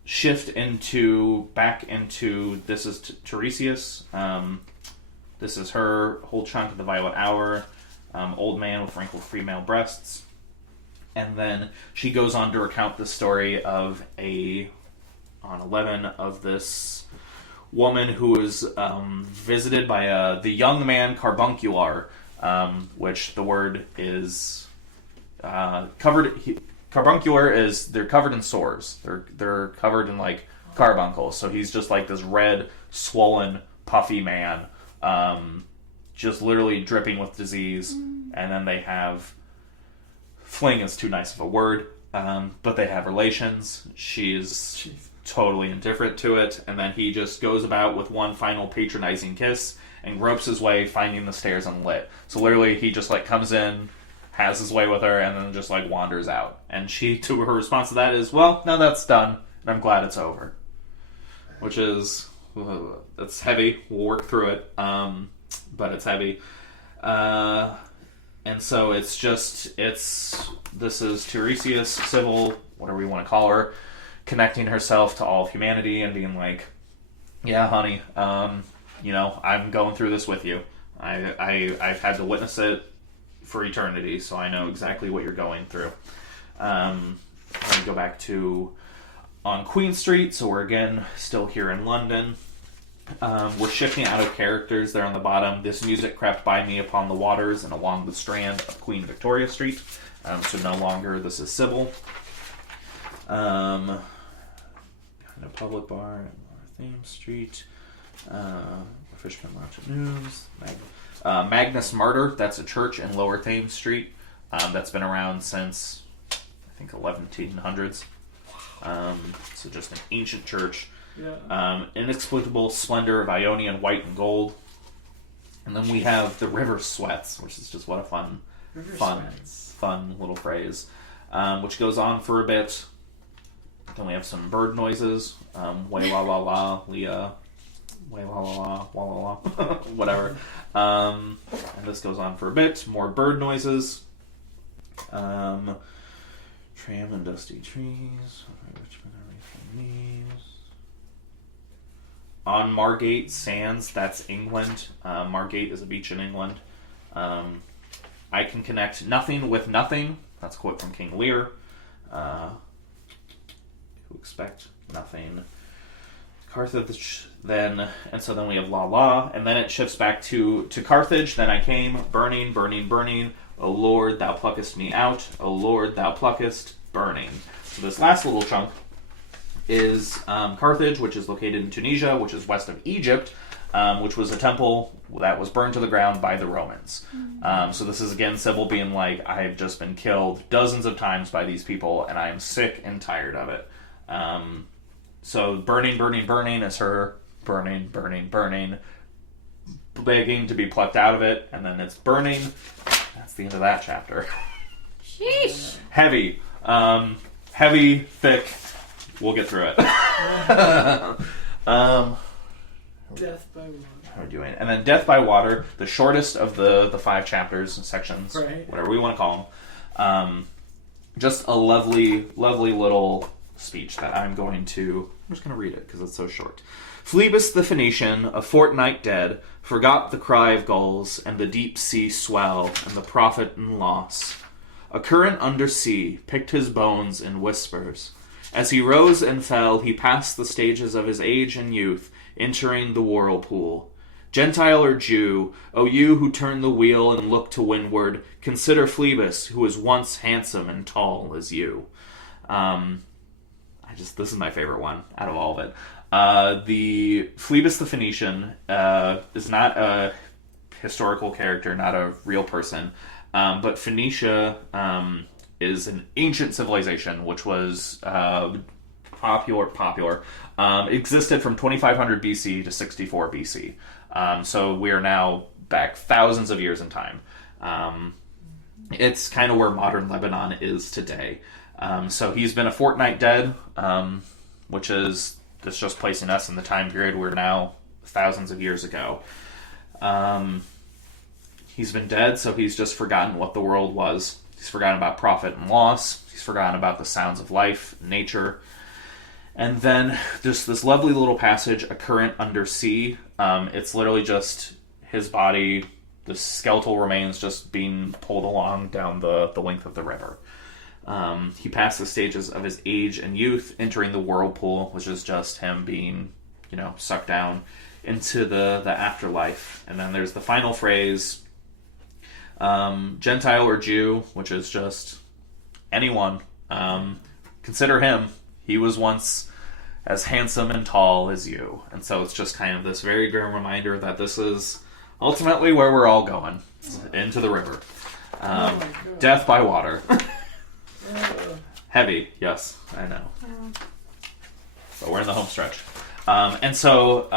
shift back into this is Tiresias. This is her whole chunk of the Violet Hour. Old man with wrinkled female breasts. And then she goes on to recount the story of on 11 of this woman who is visited by the young man Carbuncular, which the word is covered. Carbuncular is they're covered in sores. They're covered in like carbuncles. So he's just like this red, swollen, puffy man. Just literally dripping with disease, and then they have fling is too nice of a word, but they have relations. She's totally indifferent to it, and then he just goes about with one final patronizing kiss and gropes his way, finding the stairs unlit. So literally, he just like comes in, has his way with her, and then just like wanders out. And she, to her response to that is, "Well, now that's done, and I'm glad it's over," which is. It's heavy. We'll work through it, but it's heavy, and so this is Tiresias, Sybil, whatever you want to call her, connecting herself to all of humanity and being like, "Yeah, honey, I'm going through this with you. I've had to witness it for eternity, so I know exactly what you're going through." Let me go back to on Queen Street, so we're again still here in London. We're shifting out of characters there on the bottom. This music crept by me upon the waters and along the strand of Queen Victoria Street. So no longer this is Sybil. Behind a public bar at Lower Thames Street. Fishman Market News. Magnus Martyr, that's a church in Lower Thames Street. That's been around since, I think, 1100s. So just an ancient church. Yeah. Inexplicable splendor of Ionian white and gold. And then we have the river sweats, which is just what a fun little phrase. Which goes on for a bit. Then we have some bird noises. Way la la la, Leah. Way la la la, la la la. Whatever. And this goes on for a bit. More bird noises. Tram and dusty trees. On Margate Sands, that's England. Margate is a beach in England. I can connect nothing with nothing. That's a quote from King Lear. Who expect nothing. Carthage, then, and so then we have La La, and then it shifts back to Carthage. Then I came, burning, burning, burning. O Lord, thou pluckest me out. O Lord, thou pluckest, burning. So this last little chunk is Carthage, which is located in Tunisia, which is west of Egypt, which was a temple that was burned to the ground by the Romans. So this is, again, Sybil being like, I have just been killed dozens of times by these people, and I am sick and tired of it. So burning, burning, burning is her burning, burning, burning, begging to be plucked out of it, and then it's burning. That's the end of that chapter. Sheesh. Heavy. Heavy, thick. We'll get through it. Death by water. How are we doing? And then Death by Water, the shortest of the 5 chapters, sections, right, whatever we want to call them. Just a lovely, lovely little speech that I'm just going to read it because it's so short. Phlebas the Phoenician, a fortnight dead, forgot the cry of gulls and the deep sea swell and the profit and loss. A current under sea picked his bones in whispers, As he rose and fell, he passed the stages of his age and youth, entering the whirlpool. Gentile or Jew, O you who turn the wheel and look to windward, consider Phlebas, who was once handsome and tall as you. This is my favorite one out of all of it. The Phlebas the Phoenician is not a historical character, not a real person, but Phoenicia is an ancient civilization which was popular. Existed from 2500 BC to 64 BC. So we are now back thousands of years in time. It's kind of where modern Lebanon is today. So he's been a fortnight dead, which is just placing us in the time period we're now thousands of years ago. He's been dead, so he's just forgotten what the world was. He's forgotten about profit and loss. He's forgotten about the sounds of life, nature. And then there's this lovely little passage, A Current Under Sea. It's literally just his body, the skeletal remains just being pulled along down the length of the river. He passed the stages of his age and youth, entering the whirlpool, which is just him being, sucked down into the afterlife. And then there's the final phrase, Gentile or Jew, which is just anyone. Consider him. He was once as handsome and tall as you. And so it's just kind of this very grim reminder that this is ultimately where we're all going, into the river. Death by water. Heavy, yes, I know. But we're in the home stretch. And so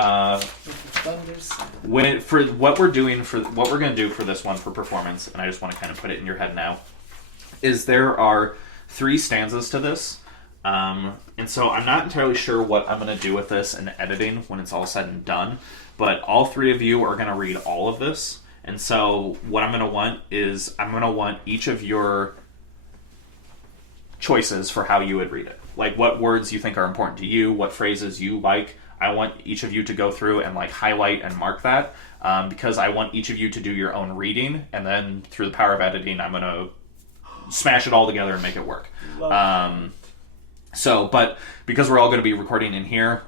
what we're going to do for this one for performance, and I just want to kind of put it in your head now, is there are 3 stanzas to this. And so I'm not entirely sure what I'm going to do with this in editing when it's all said and done, but all 3 of you are going to read all of this. And so what I'm going to want is I'm going to want each of your choices for how you would read it. Like what words you think are important to you, what phrases you like. I want each of you to go through and highlight and mark that because I want each of you to do your own reading, and then through the power of editing, I'm going to smash it all together and make it work. But because we're all going to be recording in here,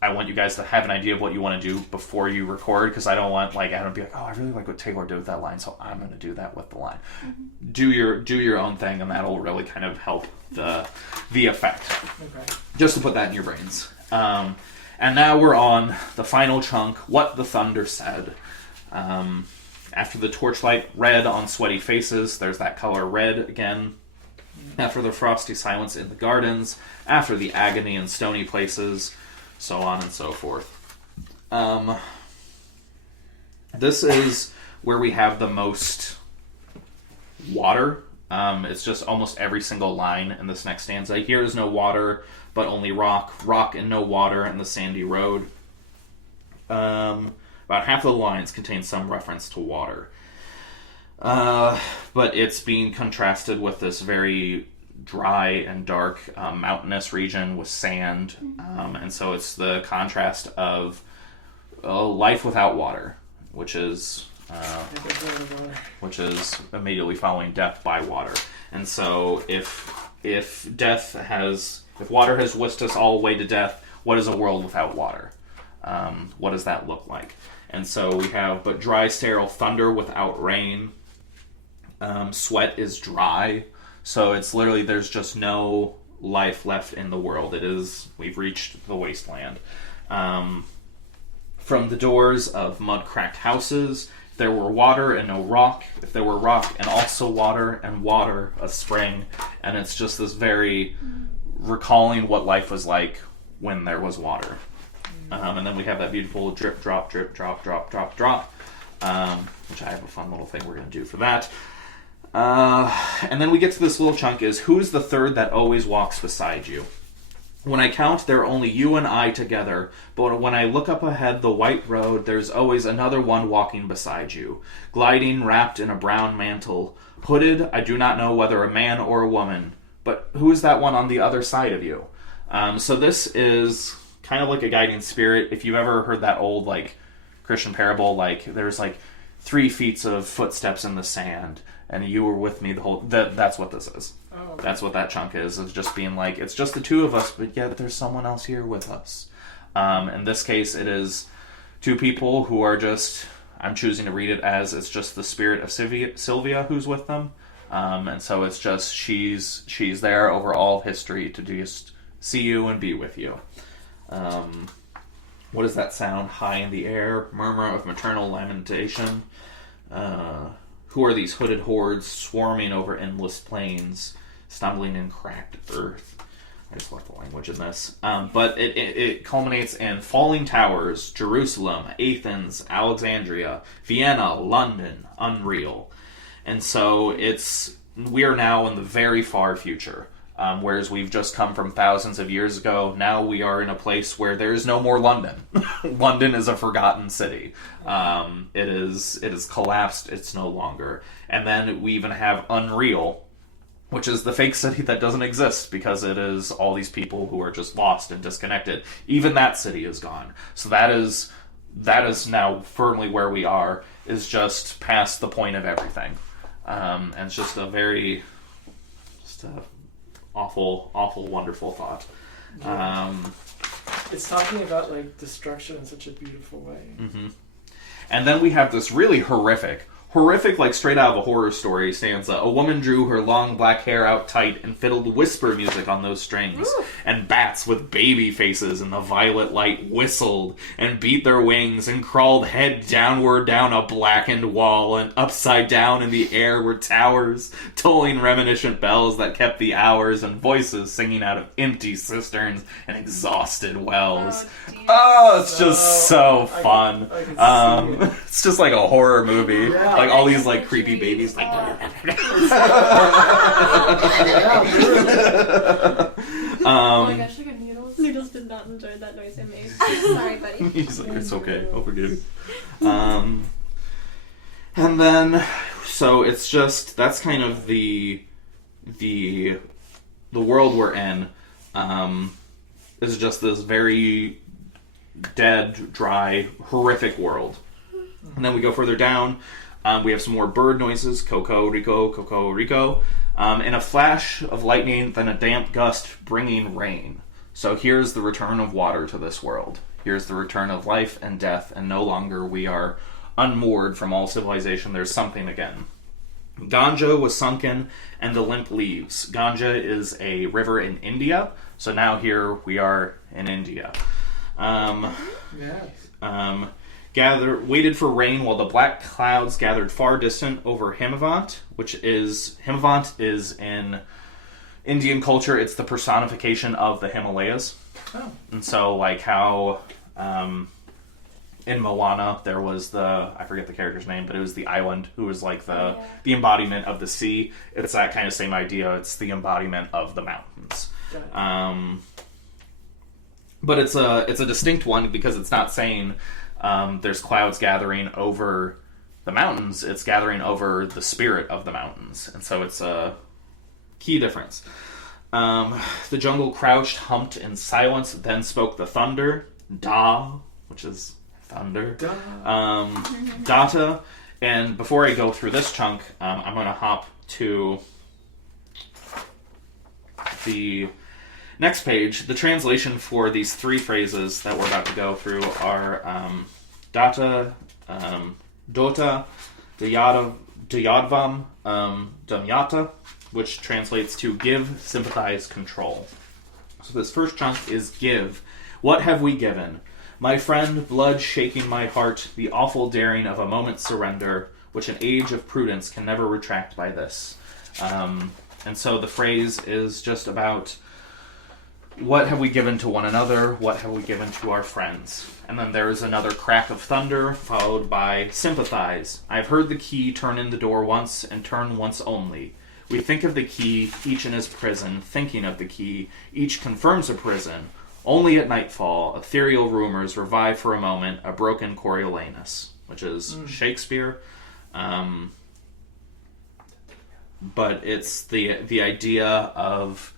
I want you guys to have an idea of what you want to do before you record, because I don't want Adam to be like, oh, I really like what Taylor did with that line, so I'm going to do that with the line. Mm-hmm. Do your own thing, and that'll really kind of help the effect. Okay. Just to put that in your brains. And now we're on the final chunk, What the Thunder Said. After the torchlight red on sweaty faces, there's that color red again. After the frosty silence in the gardens, after the agony in stony places, so on and so forth. This is where we have the most water. It's just almost every single line in this next stanza. Here is no water, but only rock, rock and no water and the sandy road. About half of the lines contain some reference to water. But it's being contrasted with this very dry and dark mountainous region with sand. And so it's the contrast of life without water, which is immediately following death by water. And so if water has whisked us all away to death, what is a world without water? What does that look like? And so we have, but dry, sterile thunder without rain. Sweat is dry. So it's literally, there's just no life left in the world. We've reached the wasteland. From the doors of mud-cracked houses, there were water and no rock. If there were rock and also water, and water, a spring. And it's just this very recalling what life was like when there was water. And then we have that beautiful drip, drop, drip, drop, drop, drop, drop, which I have a fun little thing we're going to do for that. And then we get to this little chunk is, who is the third that always walks beside you? When I count, there are only you and I together, but when I look up ahead the white road, there's always another one walking beside you, gliding wrapped in a brown mantle. Hooded, I do not know whether a man or a woman, but who is that one on the other side of you? So this is kind of like a guiding spirit. If you've ever heard that old Christian parable, there's 3 feet of footsteps in the sand, and you were with me the whole. That's what this is. Oh, okay. That's what that chunk is just being like, it's just the two of us, but yet there's someone else here with us. In this case, it is two people who are just, I'm choosing to read it as, it's just the spirit of Sylvia who's with them. And so it's just, she's there over all of history to just see you and be with you. What does that sound? High in the air, murmur of maternal lamentation. Who are these hooded hordes swarming over endless plains, stumbling in cracked earth? I just left the language in this. But it culminates in falling towers, Jerusalem, Athens, Alexandria, Vienna, London, unreal. And so we are now in the very far future. Whereas we've just come from thousands of years ago, now we are in a place where there is no more London. London is a forgotten city. It is collapsed. It's no longer. And then we even have Unreal, which is the fake city that doesn't exist because it is all these people who are just lost and disconnected. Even that city is gone. So that is now firmly where we are, is just past the point of everything. And it's just a very... awful, wonderful thought. Yeah. It's talking about like destruction in such a beautiful way. Mm-hmm. And then we have this really horrific, like straight out of a horror story stanza. A woman drew her long black hair out tight and fiddled whisper music on those strings. Ooh. And bats with baby faces in the violet light whistled and beat their wings and crawled head downward down a blackened wall, and upside down in the air were towers, tolling reminiscent bells that kept the hours, and voices singing out of empty cisterns and exhausted wells. It's just so fun. I can see it. It's just like a horror movie. Yeah. Like all these like creepy babies like oh my gosh, look at Noodles. Noodles did not enjoy that noise I made. Sorry, buddy. He's like, it's okay, I'll forgive you. And then, so it's just, that's kind of the world we're in. Is just this very dead, dry, horrific world. And then we go further down. We have some more bird noises, Coco Rico, and a flash of lightning, then a damp gust bringing rain. So here's the return of water to this world. Here's the return of life and death, and no longer we are unmoored from all civilization. There's something again. Ganja was sunken, and the limp leaves. Ganja is a river in India, so now here we are in India. Yes. Waited for rain while the black clouds gathered far distant over Himavant, Himavant is in Indian culture, it's the personification of the Himalayas. Oh. And so like how in Moana there was I forget the character's name, but it was the island who was like the embodiment of the sea. It's that kind of same idea. It's the embodiment of the mountains. But it's a distinct one because it's not saying there's clouds gathering over the mountains. It's gathering over the spirit of the mountains. And so it's a key difference. The jungle crouched, humped in silence, then spoke the thunder. Da, which is thunder. Data. And before I go through this chunk, I'm going to hop to the next page. The translation for these three phrases that we're about to go through are data, dota, dayadvam, damyata, which translates to give, sympathize, control. So this first chunk is give. What have we given? My friend, blood shaking my heart, the awful daring of a moment's surrender, which an age of prudence can never retract by this. And so the phrase is just about what have we given to one another, what have we given to our friends. And then there is another crack of thunder, followed by sympathize. I've heard the key turn in the door once, and turn once only. We think of the key, each in his prison, thinking of the key, each confirms a prison. Only at nightfall, ethereal rumors revive for a moment a broken Coriolanus, which is Shakespeare. But it's the idea of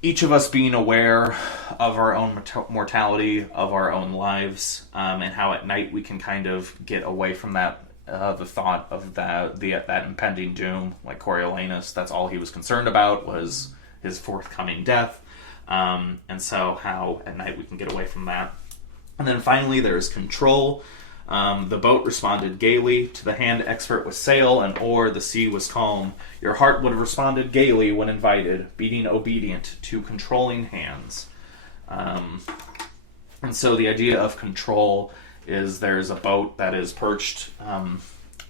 each of us being aware of our own mortality, of our own lives, and how at night we can kind of get away from that the thought of that impending doom, like Coriolanus. That's all he was concerned about, was his forthcoming death. And so how at night we can get away from that. And then finally there's control. The boat responded gaily. To the hand expert with sail and oar, the sea was calm. Your heart would have responded gaily when invited, beating obedient to controlling hands. And so the idea of control is there's a boat that is perched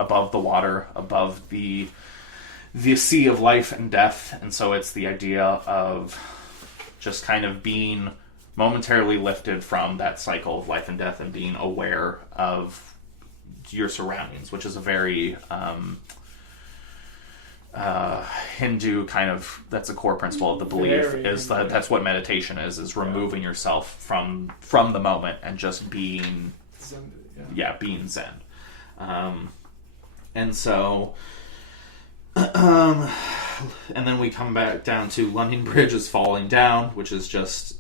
above the water, above the sea of life and death. And so it's the idea of just kind of being momentarily lifted from that cycle of life and death and being aware of your surroundings, which is a very Hindu kind of, that's a core principle of the belief, is that that's what meditation is removing yourself from the moment and just being Zen, being Zen. And so and then we come back down to London Bridge is falling down, which is just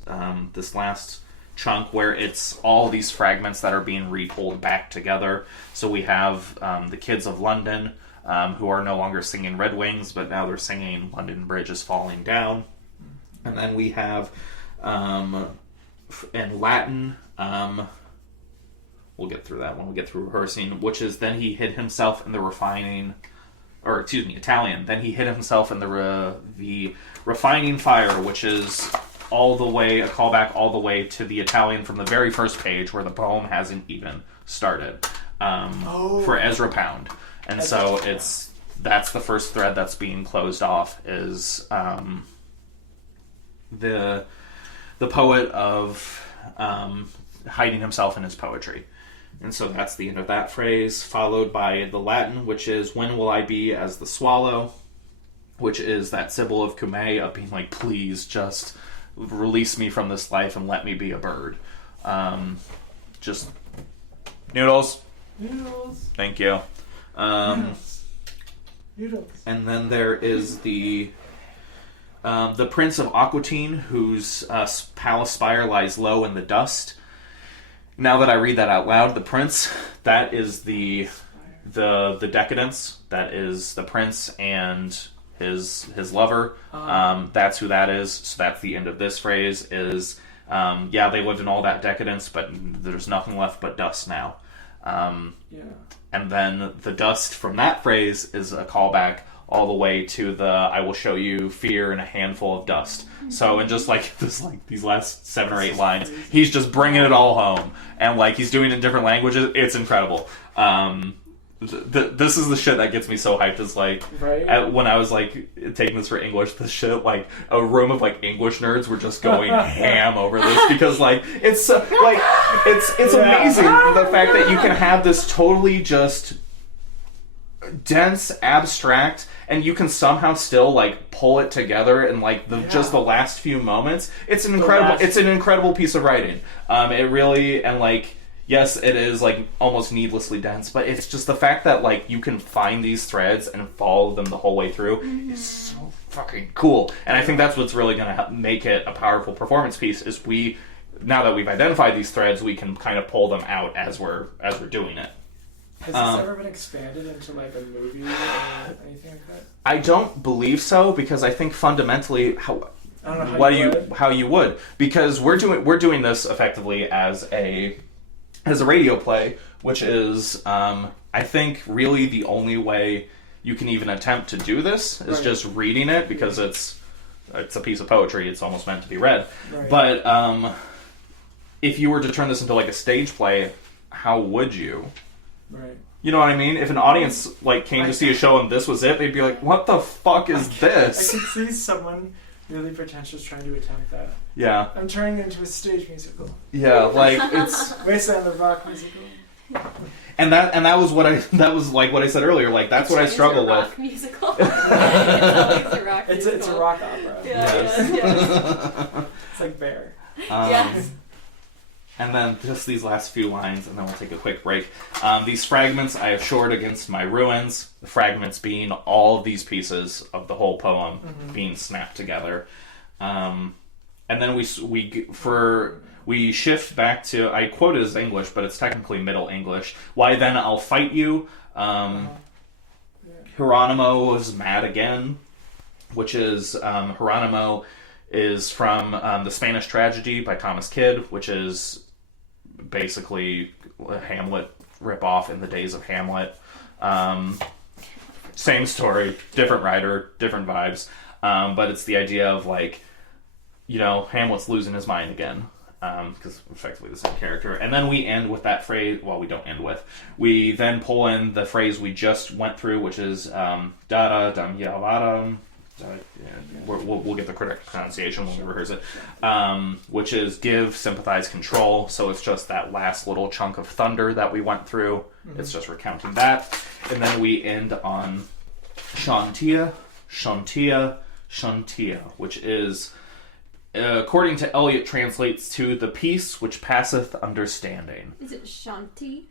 this last chunk where it's all these fragments that are being retold back together. So we have the kids of London who are no longer singing Red Wings, but now they're singing London Bridge is falling down. And then we have in Latin, we'll get through that when we get through rehearsing, which is then he hid himself in the Italian. Then he hid himself in the refining fire, which is all the way, a callback all the way to the Italian from the very first page where the poem hasn't even started, for Ezra Pound. And so that's the first thread that's being closed off, is the poet of hiding himself in his poetry. And so that's the end of that phrase, followed by the Latin, which is, when will I be as the swallow, which is that symbol of Kume, of being like, please just release me from this life and let me be a bird. Just noodles. Thank you. Noodles. And then there is the Prince of Aquitaine, whose palace spire lies low in the dust. Now that I read that out loud, the prince, that is the decadence. That is the prince and his lover. That's who that is. So that's the end of this phrase. Is they lived in all that decadence, but there's nothing left but dust now. And then the dust from that phrase is a callback all the way to the I will show you fear in a handful of dust. So in just like this, like these last 7 or 8 lines, he's just bringing it all home, and like he's doing it in different languages. It's incredible. This is the shit that gets me so hyped. Is like when I was like taking this for English, this shit, like a room of like English nerds were just going ham over this, because like it's like it's amazing the fact that you can have this totally just dense, abstract, and you can somehow still like pull it together in like just the last few moments. It's an incredible piece of writing. It really, and like, yes, it is like almost needlessly dense, but it's just the fact that like you can find these threads and follow them the whole way through is so fucking cool. And I think that's what's really going to make it a powerful performance piece, is now that we've identified these threads, we can kind of pull them out as we're doing it. Has this ever been expanded into like a movie or anything like that? I don't believe so, because I think fundamentally how you would, because we're doing this effectively as a radio play, which is I think really the only way you can even attempt to do this is just reading it, because it's a piece of poetry. It's almost meant to be read. Right. But if you were to turn this into like a stage play, how would you? Right. You know what I mean? If an audience like came to see a show and this was it, they'd be like, "What the fuck is this?" I could see someone really pretentious trying to attempt that. Yeah. I'm turning it into a stage musical. Yeah, like it's Wasteland the Rock musical. And that was what I like what I said earlier. Like that's what I struggle with. Musical. It's a rock opera. Yeah. It's like Bear. Yes. And then just these last few lines, and then we'll take a quick break. These fragments I have shored against my ruins. The fragments being all of these pieces of the whole poem being snapped together. And then we shift back to, I quote it as English, but it's technically Middle English. Why then I'll fight you. Hieronymo is mad again, which is, Hieronymo is from the Spanish Tragedy by Thomas Kidd, which is basically a Hamlet ripoff in the days of Hamlet. Same story, different writer, different vibes, but it's the idea of like, you know, Hamlet's losing his mind again, because effectively the same character. And then we end with that phrase, well, we don't end with, we then pull in the phrase we just went through, which is da-da, dam yavadam. We'll get the correct pronunciation when we rehearse it, which is give, sympathize, control. So it's just that last little chunk of thunder that we went through. It's just recounting that. And then we end on Shantia, Shantia, Shantia, which is, according to Eliot, translates to the peace which passeth understanding. Is it Shanti?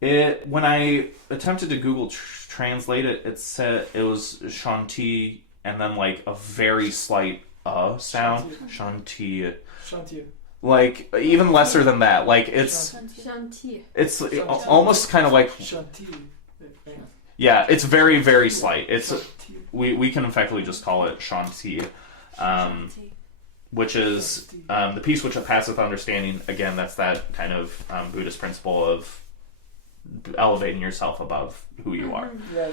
When I attempted to Google translate it, it said it was Shanti and then like a very slight sound. Shanti. Shanti. Like even lesser than that. Like it's Shanti. it's almost kind of like Shanti. yeah. It's very very slight. It's we can effectively just call it Shanti, which is the peace which passeth understanding. Again, that's that kind of Buddhist principle of elevating yourself above who you are. Yeah.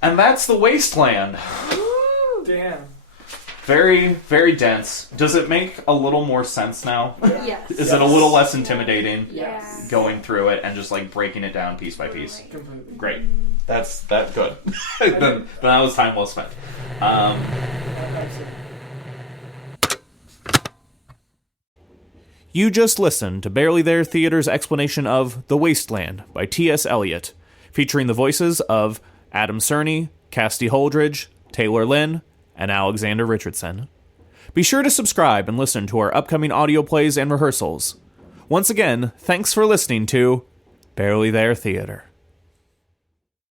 And that's the Wasteland. Damn. Very, very dense. Does it make a little more sense now? Yes. Is it a little less intimidating Yes. going through it and just like breaking it down piece by piece? Completely. Great. That's good. then that was time well spent. You just listened to Barely There Theater's explanation of The Wasteland by T.S. Eliot, featuring the voices of Adam Cerny, Kassidy Holdridge, Taylor Lynn, and Alexander Richardson. Be sure to subscribe and listen to our upcoming audio plays and rehearsals. Once again, thanks for listening to Barely There Theater.